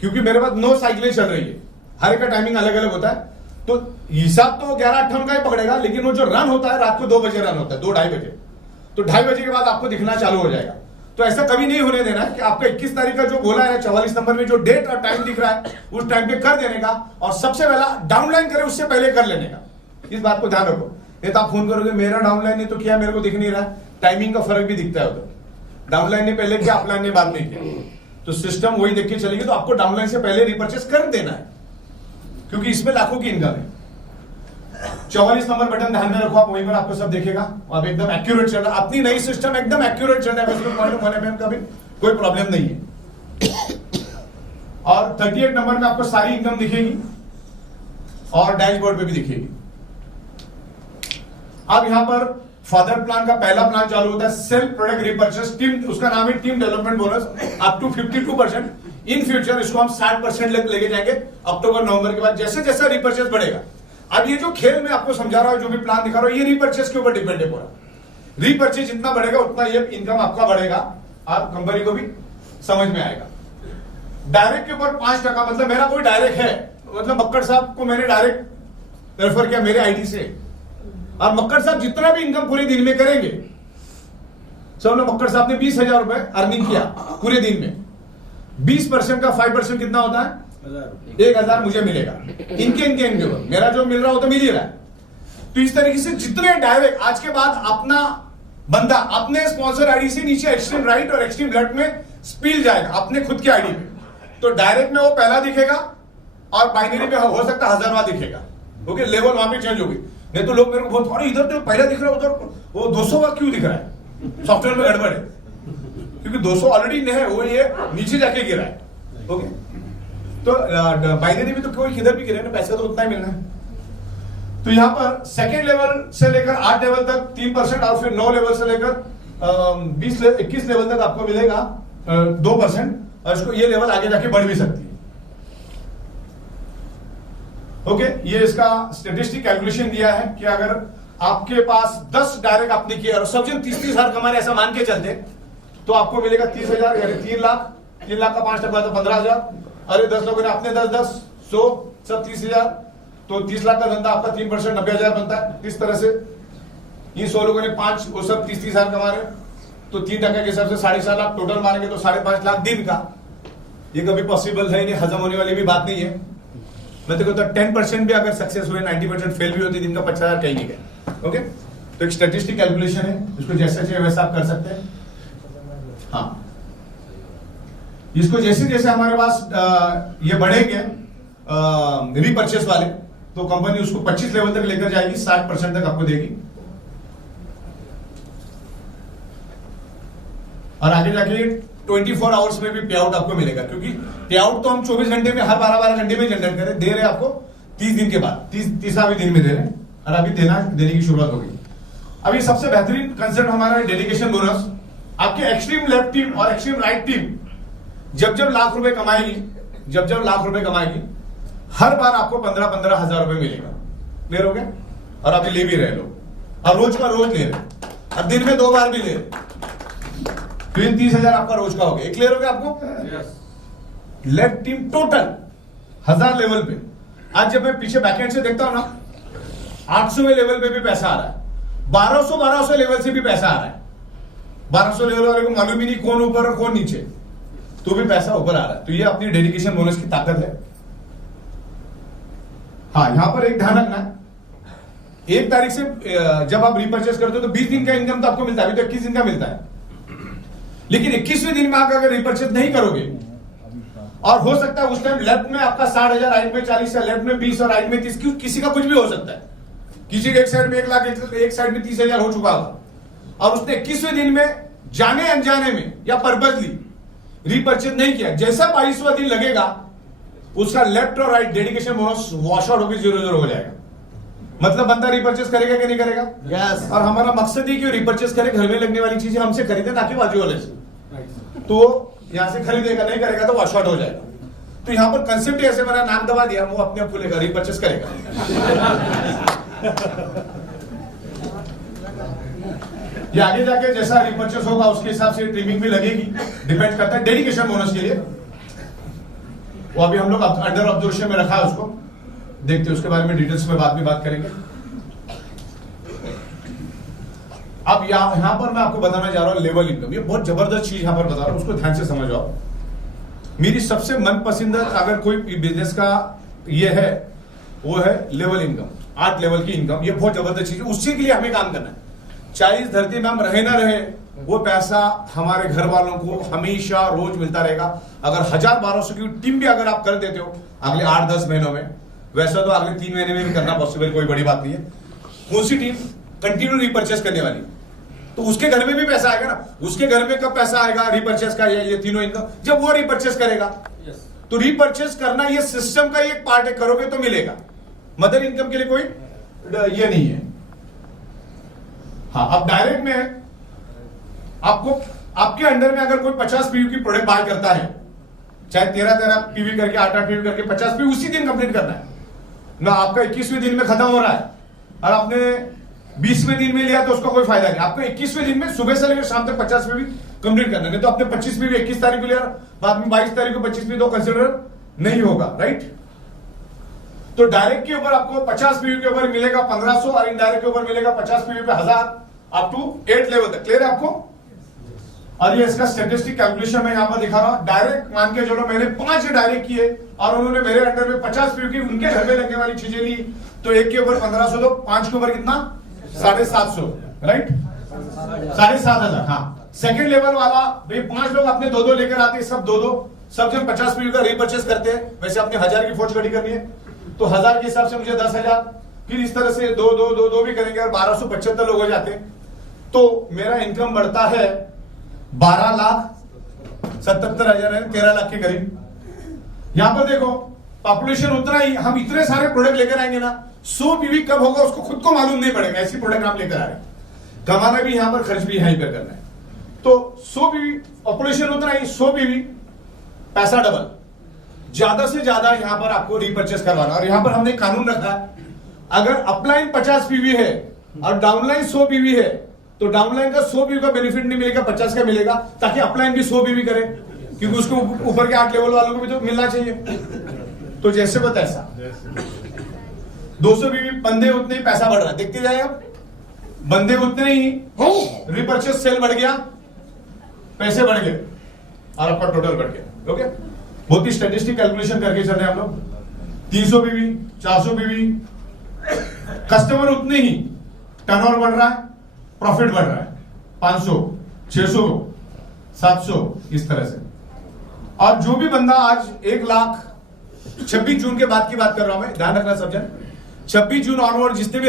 क्योंकि मेरे पास 9 साइकिलें चल रही है, हर एक का टाइमिंग अलग अलग होता है। तो हिसाब तो 11-8 का ही पकड़ेगा, लेकिन वो जो रन होता है रात को 2 बजे रन होता है, 2-2:30 बजे। तो 2:30 बजे के बाद आपको दिखना चालू हो जाएगा। तो ऐसा कभी नहीं होने देना कि आपका 21 तारीख का जो बोला है 44 नंबर में जो डेट और टाइम दिख रहा है उस टाइम पे कर देने का, और सबसे पहला डाउनलाइन करे उससे पहले कर लेने का। इस बात को ध्यान रखो। ये तो आप फोन करोगे मेरा डाउनलाइन नहीं तो क्या, मेरे को दिख नहीं रहा है, टाइमिंग का फर्क भी दिखता है उधर। डाउनलाइन ने पहले किया, अपलाइन ने बाद में किया, तो सिस्टम वही देख के चलेगी। तो आपको डाउनलाइन से पहले रिपर्चेस कर देना है, क्योंकि इसमें लाखों की इनकम है। 44 नंबर बटन ध्यान में रखो, आप वहीं पर आपको सब देखेगा। आप एकदम एक्यूरेट चल रहा है, अपनी नई सिस्टम एकदम एक्यूरेट चल रहा है, का भी कोई प्रॉब्लम नहीं है। और 38 नंबर में आपको सारी इनकम दिखेगी और डैशबोर्ड पे भी दिखेगी। अब यहां पर फादर प्लान का पहला प्लान चालू होता है, सेल्फ प्रोडक्ट रिपर्चेस टीम, उसका नाम है team development bonus up to 52%। In future इसको हम 60% लेके जाएंगे अक्टूबर नवंबर के बाद, जैसे जैसे रिपर्चेस बढ़ेगा। अब ये जो खेल में आपको समझा रहा हूं, जो भी प्लान दिखा रहा हूं, ये रिपर्चेस के ऊपर डिपेंड है पूरा। रिपर्चेस जितना बढ़ेगा उतना ये इनकम आपका बढ़ेगा और कंपनी को भी समझ में आएगा। डायरेक्ट के ऊपर 5%, मतलब मेरा कोई डायरेक्ट है, मतलब मक्कड़ साहब को मैंने डायरेक्ट रेफर किया मेरे आईडी से, और मक्कड़ साहब जितना भी इनकम पूरे दिन में करेंगे, समझ लो मक्कड़ साहब ने 20,000 रुपए अर्निंग किया पूरे दिन में, 20% का 5% कितना होता है? 1,000 मुझे मिलेगा। इनके मेरा जो मिल रहा हो तो मिल ही रहा है। तो इस तरीके से जितने डायरेक्ट, आज के बाद अपना बंदा अपने स्पॉन्सर आईडी से नीचे एक्सट्रीम राइट और एक्सट्रीम लेफ्ट में स्पील जाएगा अपने खुद की आईडी पे। तो डायरेक्ट में वो पहला दिखेगा और बाइनरी में हो सकता है 1000वां दिखेगा। ओके, लेवल वहां पे चेंज होगी। नहीं तो लोग मेरे को बहुत, अरे इधर तो पहला दिख रहा है, उधर वो 200वां क्यों दिख रहा है? सॉफ्टवेयर में गड़बड़ है, क्योंकि 200 ऑलरेडी है, वो ये नीचे जाके गिरा है। ओके, तो बाइनरी में तो कोई किधर भी गिरे ना, पैसा तो उतना ही मिलना है। तो यहां पर सेकेंड लेवल से लेकर 8 लेवल तक 3% और फिर 9 लेवल से लेकर 21 लेवल तक आपको मिलेगा 2%, और इसको ये लेवल आगे जाके बढ़ भी सकती है। ओके, ये इसका स्टेटिस्टिक कैलकुलेशन दिया है कि अगर आपके पास 10 डायरेक्ट आपने किया और सब जन 30,000 कमाने ऐसा मान के चलते, तो आपको मिलेगा 30,000 यानी 3 लाख। 3 लाख का 5% तो 15,000। अरे 10 लोगों ने अपने 10-10 100 सब 30,000, तो 30 लाख का धंधा आपका 3% 90,000 बनता है। इस तरह से ये 100 लोगों ने 5, वो सब 30,000 कमा रहे, तो 3% के हिसाब से 7.5 लाख टोटल मारेंगे तो 5.5 लाख दिन का। ये कभी पॉसिबल है नहीं, हजम होने वाली भी बात नहीं है। मैं तो कहता हूँ 10% भी अगर सक्सेस हुए 90% फेल भी होती दिन का 50,000 कहीं नहीं गया। ओके, तो एक स्टैटिस्टिक कैलकुलेशन है, इसको जैसा चाहिए वैसा आप कर सकते हैं। हाँ, इसको जैसे जैसे हमारे पास ये बढ़ेंगे रीपरचेस वाले, तो कंपनी उसको 25 लेवल तक लेकर जाएगी, 60% तक आपको देगी, और आगे जाके 24 आवर्स में भी पे आउट आपको मिलेगा, क्योंकि पे आउट तो हम 24 घंटे में, हर 12-12 घंटे में जनरेट करें, दे रहे हैं आपको 30 दिन के बाद, 30वां दिन में दे रहे हैं, और अभी देने की शुरुआत हो गई। अभी सबसे बेहतरीन कंसेप्ट हमारा डेडिकेशन बोनस। आपके एक्सट्रीम लेफ्ट टीम और एक्सट्रीम राइट टीम जब लाख रुपए कमाएगी, हर बार आपको 15-15 हजार रुपए मिलेगा। क्लियर हो गया? और अभी ले भी रहे लोग, और रोज का रोज ले रहे, और दिन में 2 बार भी ले रहे, तो 30,000 आपका रोज का हो गया। क्लियर हो गया आपको? लेफ्ट टीम टोटल 1000 लेवल पे, आज जब मैं पीछे बैकएंड से देखता हूं ना, 800वें लेवल पे भी पैसा आ रहा है, 1200 लेवल से भी पैसा आ रहा है। 1200 लेवल वाले को मालूम ही नहीं कौन ऊपर और कौन नीचे, तो भी पैसा ऊपर आ रहा है। तो ये अपनी डेडिकेशन बोनस की ताकत है। हाँ, यहां पर एक ध्यान रखना है, 1 तारीख से जब आप रिपर्चेस करते हो तो 20 दिन का इनकम तो आपको मिलता है, अभी तो 21 दिन का मिलता है, लेकिन 21वें दिन में आप अगर रिपर्चेस नहीं करोगे, और हो सकता है उस टाइम लेफ्ट में आपका 60,000, राइट में 40, या लेफ्ट में 20 और राइट में 30, किसी का कुछ भी हो सकता है, किसी के एक साइड में 1 लाख, एक साइड में 30,000 हो चुका होगा, और उसने 21वें दिन में जाने अनजाने में या पर्पजली रिपर्चेज नहीं किया, जैसा 22वां दिन लगेगा उसका लेफ्ट और right dedication bonus wash out होकर 0-0 हो जाएगा। मतलब बंदा रिपर्चेज करेगा कि नहीं करेगा? यस। और हमारा मकसद ही कि रिपर्चेज करे, घर में लगने वाली चीजें हमसे खरीदे, ना कि बाजू वाले से। तो यहां से खरीदेगा, नहीं करेगा तो वॉश आउट हो जाएगा। तो यहां पर कंसेप्ट ऐसे बना, नाम दबा दिया, वो अपने आप खुलेगा, रिपर्चेज करेगा। ये आगे जाके जैसा रिपर्चेस होगा उसके हिसाब से ट्रिमिंग भी लगेगी, डिपेंड करता है डेडिकेशन बोनस के लिए। वो अभी हम लोग अंडर ऑब्जर्वेशन में रखा है, उसको देखते हैं, उसके बारे में डिटेल्स में बाद में बात करेंगे। अब यहां पर मैं आपको बताना जा रहा हूं लेवल इनकम। ये बहुत जबरदस्त चीज यहां पर बता रहा हूं, उसको ध्यान से समझ आओ। मेरी सबसे मनपसंद अगर कोई बिजनेस का ये है, वो है लेवल इनकम, 8 लेवल की इनकम। ये बहुत जबरदस्त चीज है, उसी के लिए हमें काम करना है। चाहे इस धरती में हम रहे ना रहे, वो पैसा हमारे घर वालों को हमेशा रोज मिलता रहेगा। अगर 1000-1200 की टीम भी अगर आप कर देते हो अगले 8-10 महीनों में, वैसा तो अगले 3 महीने में भी करना पॉसिबल, कोई बड़ी बात नहीं है। कौन सी टीम? कंटिन्यू रिपर्चेस करने वाली, तो उसके घर में भी पैसा आएगा ना। उसके घर में कब पैसा आएगा? रिपर्चेस का, ये तीनों इनकम जब वो रिपर्चेस करेगा। तो रिपर्चेस करना ये सिस्टम का एक पार्ट है, करोगे तो मिलेगा। मदर इनकम के लिए कोई ये नहीं है। हाँ, अब डायरेक्ट में आपको आपके अंडर में अगर कोई 50 पीवी की प्रोडक्ट बाय करता है, चाहे 13-13 पीवी करके, 8-8 पीवी करके 50 पीवी उसी दिन कंप्लीट करना है ना। आपका 21वें दिन में खत्म हो रहा है और आपने 20वें दिन में लिया तो उसका कोई फायदा नहीं। आपको 21वें दिन में सुबह से लेकर शाम तक 50 पीवी कंप्लीट करना है, नहीं तो आपने 25 पीवी 21 तारीख को लिया, बाद में 22 तारीख को 25 पीवी तो कंसिडर नहीं होगा, राइट। तो डायरेक्ट के ऊपर आपको 50 पीवी के ऊपर मिलेगा 1500, और इनडायरेक्ट के ऊपर मिलेगा 50 पीवी पे 1000, अप टू 8 लेवल तक। क्लियर है आपको? और ये इसका स्टैटिस्टिक कैलकुलेशन मैं यहां पर दिखा रहा हूं। डायरेक्ट मान के चलो मैंने 5 डायरेक्ट किए और उन्होंने मेरे अंडर में 50 पीवी की उनके घर में लगने वाली चीजें ली, तो एक के ऊपर 1500 दो, 5 के ऊपर कितना? 750, राइट, 7,500। हाँ, सेकंड लेवल वाला भाई 5 लोग अपने 2-2 लेकर आते हैं, सब 2-2, सब जन 50 पीवी का रिपर्चेस करते हैं। वैसे अपने 1000 की फौज खड़ी करनी है तो 1000 के हिसाब से मुझे 10,000, फिर इस तरह से 2 भी करेंगे और 1275 लोग हो जाते हैं। तो मेरा इनकम बढ़ता है 12,77,000 है, 13 लाख के करीब। यहां पर देखो पॉपुलेशन उतना ही, हम इतने सारे प्रोडक्ट लेकर आएंगे ना, 100 पीवी कब होगा उसको खुद को मालूम नहीं पड़ेगा। ऐसी प्रोडक्ट हम लेकर आ रहे हैं, कमाना भी यहां पर, खर्च भी यहीं पर करना है। तो 100 पीवी पॉपुलेशन उतना ही, 100 पीवी पैसा डबल, ज्यादा से ज्यादा यहां पर आपको रिपर्चेस करवाना। और यहां पर हमने कानून रखा है, अगर अपलाइन 50 पीवी है और डाउनलाइन 100 पीवी है, तो डाउनलाइन का 100 पीवी का बेनिफिट नहीं मिलेगा, 50 का मिलेगा, ताकि अपलाइन भी 100 पीवी करे, क्योंकि उसको ऊपर के 8 लेवल वालों को भी तो मिलना चाहिए। तो जैसे को तैसा 200 पीवी, बंदे उतने ही पैसा बढ़ रहा है, देखते जाए आप, बंदे उतने ही, रिपर्चेस सेल बढ़ गया, पैसे बढ़ गए और आपका टोटल बढ़ गया। ओके, बहुत ही स्टैटिस्टिक कैलकुलेशन करके चल रहे हैं हम लोग। 300 बीवी, 400 बीवी, कस्टमर उतने ही, टर्नओवर बढ़ रहा है, प्रॉफिट बढ़ रहा है, 500, 600, 700 इस तरह से। और जो भी बंदा आज 1 लाख 26 जून के बाद की बात कर रहा हूं मैं, ध्यान रखना सब जन, 26 जून ऑनवर्ड जितने भी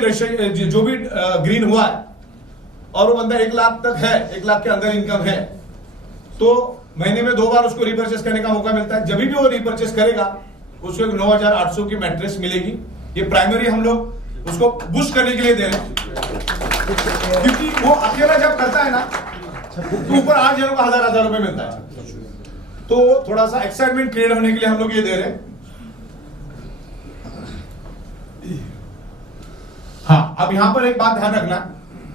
जो भी ग्रीन हुआ है और वो बंदा 1 लाख तक है, 1 लाख के अंदर इनकम है, तो महीने में 2 बार उसको रिपर्चेस करने का मौका मिलता है। जब भी वो रिपर्चेस करेगा उसको एक 9800 की मैट्रेस मिलेगी। ये प्राइमरी हम लोग उसको बूस्ट करने के लिए दे रहे हैं, क्योंकि वो अकेला जब करता है ना तो ऊपर 8 जनों को 1000 रुपए मिलता है। तो थोड़ा सा एक्साइटमेंट क्रिएट होने के लिए हम लोग ये दे रहे हैं। हाँ, अब यहां पर एक बात ध्यान रखना,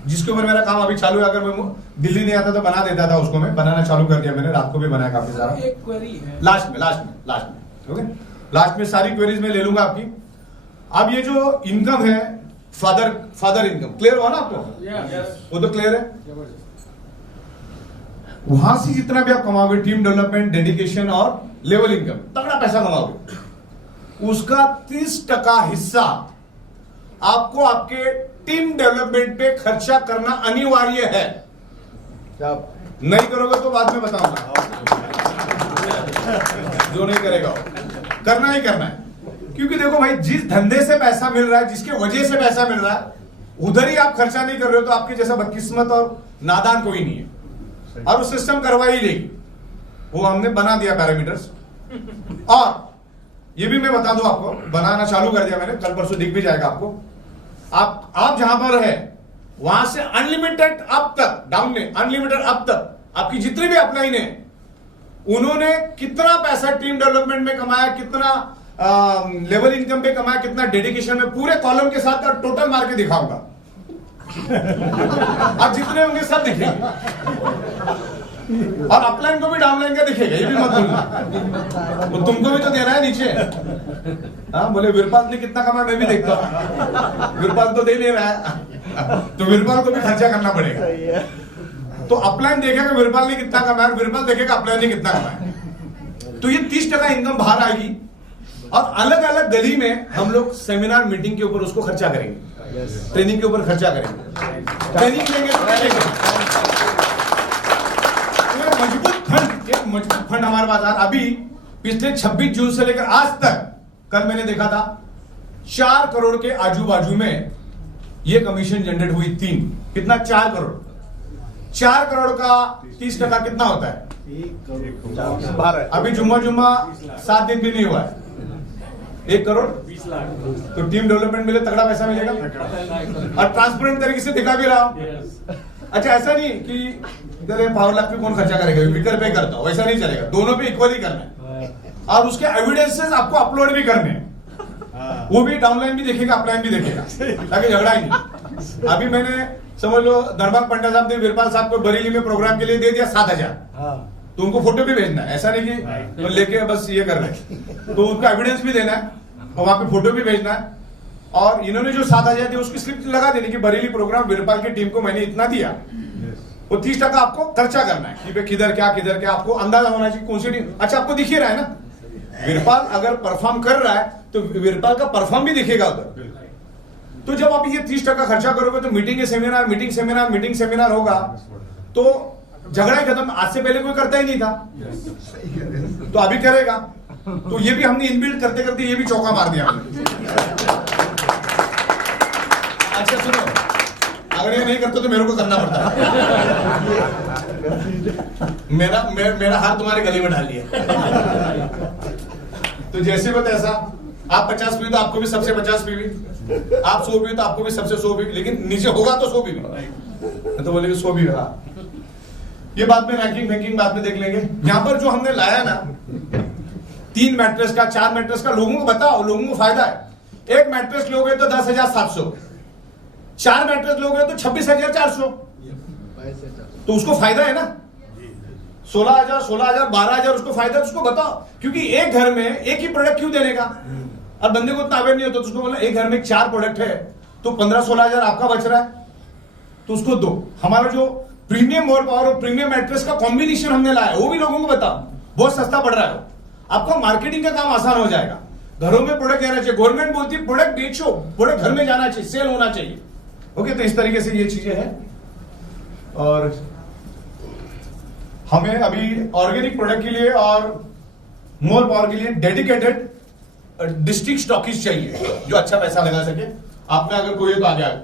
जिसके ऊपर मेरा काम अभी चालू है, अगर मैं दिल्ली नहीं आता तो बना देता था उसको, मैं बनाना चालू कर दिया मैंने, रात को भी बनाया काफी सारा। एक क्वेरी है लास्ट में ओके, लास्ट में सारी क्वेरीज में ले लूंगा आपकी। अब ये जो इनकम है फादर इनकम, क्लियर हुआ ना आपको? वो तो क्लियर है। वहां से जितना भी आप कमाओगे, टीम डेवलपमेंट, डेडिकेशन और लेवल इनकम, तगड़ा पैसा कमाओगे, उसका 30% हिस्सा आपको आपके टीम डेवलपमेंट पे खर्चा करना अनिवार्य है। नहीं करोगे तो बाद में बताऊंगा, जो नहीं करेगा करना ही करना है। क्योंकि देखो भाई, जिस धंधे से पैसा मिल रहा है, जिसके वजह से पैसा मिल रहा है, उधर ही आप खर्चा नहीं कर रहे हो तो आपके जैसा बदकिस्मत और नादान कोई नहीं है। और वो सिस्टम करवा ही लेगी, वो हमने बना दिया पैरामीटर्स। और ये भी मैं बता दूं आपको, बनाना चालू कर दिया मैंने, कल परसों दिख भी जाएगा आपको। आप जहां पर है वहां से अनलिमिटेड अप तक, डाउन में अनलिमिटेड अप तक, आपकी जितनी भी अपलाइन है, उन्होंने कितना पैसा टीम डेवलपमेंट में कमाया, कितना लेवल इनकम पे कमाया, कितना डेडिकेशन में, पूरे कॉलम के साथ टोटल मार के दिखाऊंगा। आप जितने होंगे सब दिखेंगे, और अपलाइन को भी डाउनलाइन का दिखेगा, ये भी मत भूलना। वो तुमको भी तो देना है नीचे। हाँ, बोले वीरपाल ने कितना कमाया, मैं भी देखता हूँ। वीरपाल तो दे नहीं रहा है, तो वीरपाल को भी खर्चा करना पड़ेगा। तो अपलाइन देखेगा वीरपाल ने कितना कमाया, वीरपाल देखेगा अपलाइन ने कितना कमाया। तो ये 30% इनकम बाहर आएगी, और अलग अलग गली में हम लोग सेमिनार मीटिंग के ऊपर उसको खर्चा करेंगे, ट्रेनिंग के ऊपर खर्चा करेंगे, ट्रेनिंग लेंगे तो मजबूत फंड हमारे पास है। अभी पिछले 26 जून से लेकर आज तक, कल मैंने देखा था 4 करोड़ के आजू बाजू में ये कमीशन जनरेट हुई। कितना? 4 करोड़। 4 करोड़ का 30% कितना होता है? 1 करोड़। अभी जुम्मा 7 दिन भी नहीं हुआ है, 1 करोड़ 20 लाख। तो टीम डेवलपमेंट मिले, तगड़ा पैसा मिलेगा। और ट्रांसपेरेंट तरीके से दिखा भी रहा हूं। अच्छा, ऐसा नहीं कि तेरे पावर लाख पे कौन खर्चा करेगा, विकर पे करता हो, वैसा नहीं चलेगा, दोनों पे इक्वली करना है। और उसके एविडेंसेस आपको अपलोड भी करने हैं, वो भी डाउनलाइन भी देखेगा, अपलाइन भी देखेगा, ताकि झगड़ा ही नहीं। अभी मैंने समझ लो धर्माक पंडा साहब ने वीरपाल साहब को बरेली में प्रोग्राम के लिए दे दिया 7000, तो उनको फोटो भी भेजना है, ऐसा नहीं कि तो लेके बस ये कर रहे, तो उनको एविडेंस भी देना है और वहां पे फोटो भी भेजना है। और इन्होंने जो 7000 दिया उसकी स्लिप लगा देनी कि बरेली प्रोग्राम वीरपाल की टीम को मैंने इतना दिया। वो 30% आपको खर्चा करना है कि किधर क्या आपको अंदाजा होना चाहिए कौन सी टीम। अच्छा, आपको दिख ही रहा है ना, वीरपाल अगर परफॉर्म कर रहा है तो वीरपाल का परफॉर्म भी दिखेगा उधर। तो जब आप ये 30% खर्चा करोगे तो मीटिंग सेमिनार होगा, तो झगड़ा ही खत्म। आज से पहले कोई करता ही नहीं था, तो अभी करेगा। तो ये भी हमने इनबिल्ड करते करते ये भी चौका मार दिया हमने। अच्छा सुनो, अगर ये नहीं करते तो मेरे को करना पड़ता है। मेरा हाथ तुम्हारे गले में डाल दिया। तो जैसे को तैसा, आप 50 पी तो आपको भी सबसे 50 पी, आप 100 पी तो आपको भी सबसे 100 पी, लेकिन नीचे होगा तो 100 पी, तो बोलेगे 100 भी रहा। ये बात में रैंकिंग बाद में देख लेंगे। यहां पर जो हमने लाया ना 3 मैट्रेस का, 4 मैट्रेस का, लोगों को बताओ, लोगों को फायदा है। 1 मैट्रेस लोगे तो 10,700, 4 मैट्रेस लोगे तो 26,400, तो उसको फायदा है ना। 16,000, 12,000 उसको फायदा है, उसको बताओ। क्योंकि एक घर में एक ही प्रोडक्ट क्यों देने का, और बंदे को ताबेर नहीं होता, तो उसको बोला एक घर में 4 प्रोडक्ट है तो 15-16,000 आपका बच रहा है, तो उसको दो। हमारा जो प्रीमियम मोर पावर और प्रीमियम मैट्रेस का कॉम्बिनेशन हमने लाया, वो भी लोगों को बताओ, बहुत सस्ता पड़ रहा है। आपका मार्केटिंग का काम आसान हो जाएगा। घरों में प्रोडक्ट जाना चाहिए। गवर्नमेंट बोलती है प्रोडक्ट बेचो, प्रोडक्ट घर में जाना चाहिए, सेल होना चाहिए। ओके, तो इस तरीके से ये चीजें हैं। और हमें अभी ऑर्गेनिक प्रोडक्ट के लिए और मोर पावर के लिए डेडिकेटेड डिस्ट्रिक्ट स्टॉकिस्ट चाहिए जो अच्छा पैसा लगा सके। आपने अगर कोई है तो आ जाए।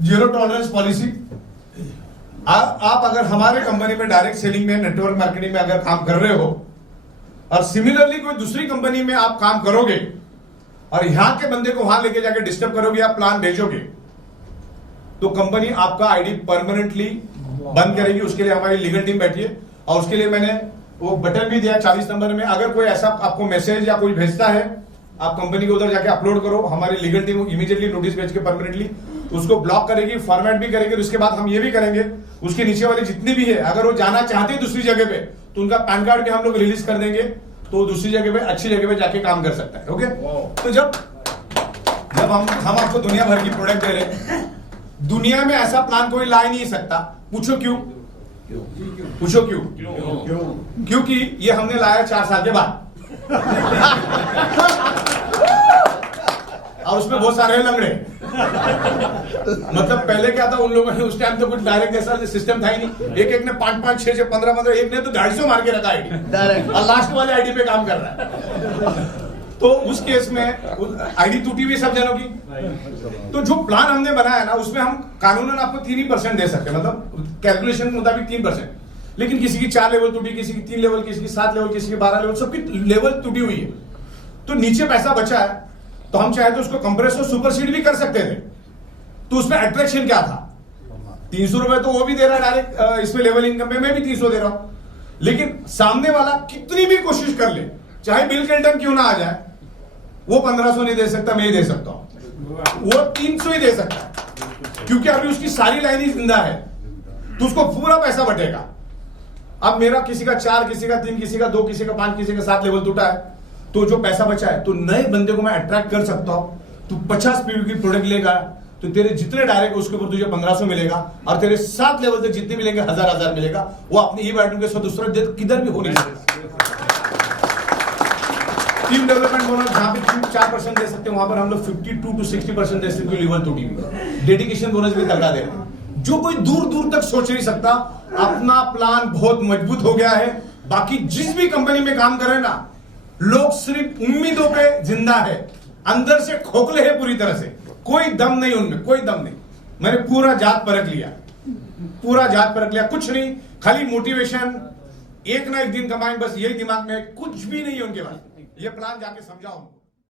Zero tolerance policy. आप अगर हमारे कंपनी में डायरेक्ट सेलिंग में, नेटवर्क मार्केटिंग में अगर काम कर रहे हो और सिमिलरली कोई दूसरी कंपनी में आप काम करोगे और यहां के बंदे को वहां लेके जाके डिस्टर्ब करोगे, आप प्लान भेजोगे, तो कंपनी आपका आईडी परमानेंटली बंद करेगी। उसके लिए हमारी लीगल टीम बैठी है और उसके लिए मैंने वो बटन भी दिया 40 नंबर में। अगर कोई ऐसा आपको मैसेज या कोई भेजता है, आप कंपनी के उधर जाके अपलोड करो, हमारी लीगल टीम इमीडिएटली नोटिस भेज के परमानेंटली उसको ब्लॉक करेगी, फॉर्मेट भी करेगी। उसके बाद हम ये भी करेंगे, उसके नीचे वाले जितने भी है अगर वो जाना चाहते हैं दूसरी जगह पे तो उनका पैन कार्ड भी हम लोग रिलीज कर देंगे, तो दूसरी जगह पे अच्छी जगह पे जाके काम कर सकता है। ओके, तो जब हम आपको दुनिया भर की प्रोडक्ट दे रहे हैं, दुनिया में ऐसा प्लान कोई ला ही नहीं सकता। पूछो क्यों? पूछो क्यों? क्योंकि ये हमने लाया 4 साल के बाद और उसमें बहुत सारे लंगड़े। मतलब पहले क्या था, उन लोगों ने उस टाइम तो कुछ डायरेक्ट ऐसा सिस्टम था ही नहीं। एक ने 5-5, 6, 15, एक ने तो 250 मार के रखा आईडी और लास्ट वाले आईडी पे काम कर रहा है। तो उस केस में आईडी टूटी हुई सब जनों की। तो जो प्लान हमने बनाया ना, उसमें हम कानूनन आपको 3% दे सकते हैं, मतलब कैलकुलेशन के मुताबिक 3%। लेकिन किसी की 4 लेवल टूटी, किसी की 3 लेवल, किसी की 7 लेवल, किसी की 12 लेवल, सबकी लेवल टूटी हुई है। तो नीचे पैसा बचा है तो हम चाहे तो उसको कंप्रेस और सुपरसीड भी कर सकते थे। तो उसमें अट्रैक्शन क्या था? 300 रुपए तो वो भी दे रहा है डायरेक्ट, इसमें लेवल इनकम पे मैं भी 300 दे रहा हूं। लेकिन सामने वाला कितनी भी कोशिश कर ले, चाहे बिल क्लिंटन क्यों ना आ जाए, वो 1500 नहीं दे सकता, मैं ही दे सकता हूं। वो 300 ही दे सकता है, क्योंकि अभी उसकी सारी लाइन ही जिंदा है, तो उसको पूरा पैसा बटेगा। अब मेरा किसी का 4, किसी का 3, किसी का 2, किसी का 5, किसी का 7 लेवल टूटा है, तो जो पैसा बचा है तो नए बंदे को मैं अट्रैक्ट कर सकता हूं। तू 50 पीवी की प्रोडक्ट लेगा तो तेरे जितने डायरेक्ट उसके ऊपर तुझे 1500 मिलेगा और तेरे 7 लेवल तक जितने मिलेंगे 1000 मिलेगा। वो अपनी ई बैटरी के साथ दूसरा किधर भी हो नहीं सकता। टीम डेवलपमेंट बोनस जहां पे 4% दे सकते हैं, वहां पर हम लोग 52 to 60% दे सकते हैं। लेवल टूटी हुई डेडिकेशन बोनस भी लगा दे रहे हैं। जो कोई दूर दूर तक सोच नहीं सकता, अपना प्लान बहुत मजबूत हो गया है। बाकी जिस भी कंपनी में काम कर रहे हैं ना, लोग सिर्फ उम्मीदों पे जिंदा है, अंदर से खोखले हैं पूरी तरह से, कोई दम नहीं उनमें, कोई दम नहीं। मैंने पूरा जात परख लिया, पूरा जात परख लिया, कुछ नहीं, खाली मोटिवेशन, एक ना एक दिन कमाएंगे, बस यही दिमाग में, कुछ भी नहीं है उनके पास। ये प्लान जाके समझाओ।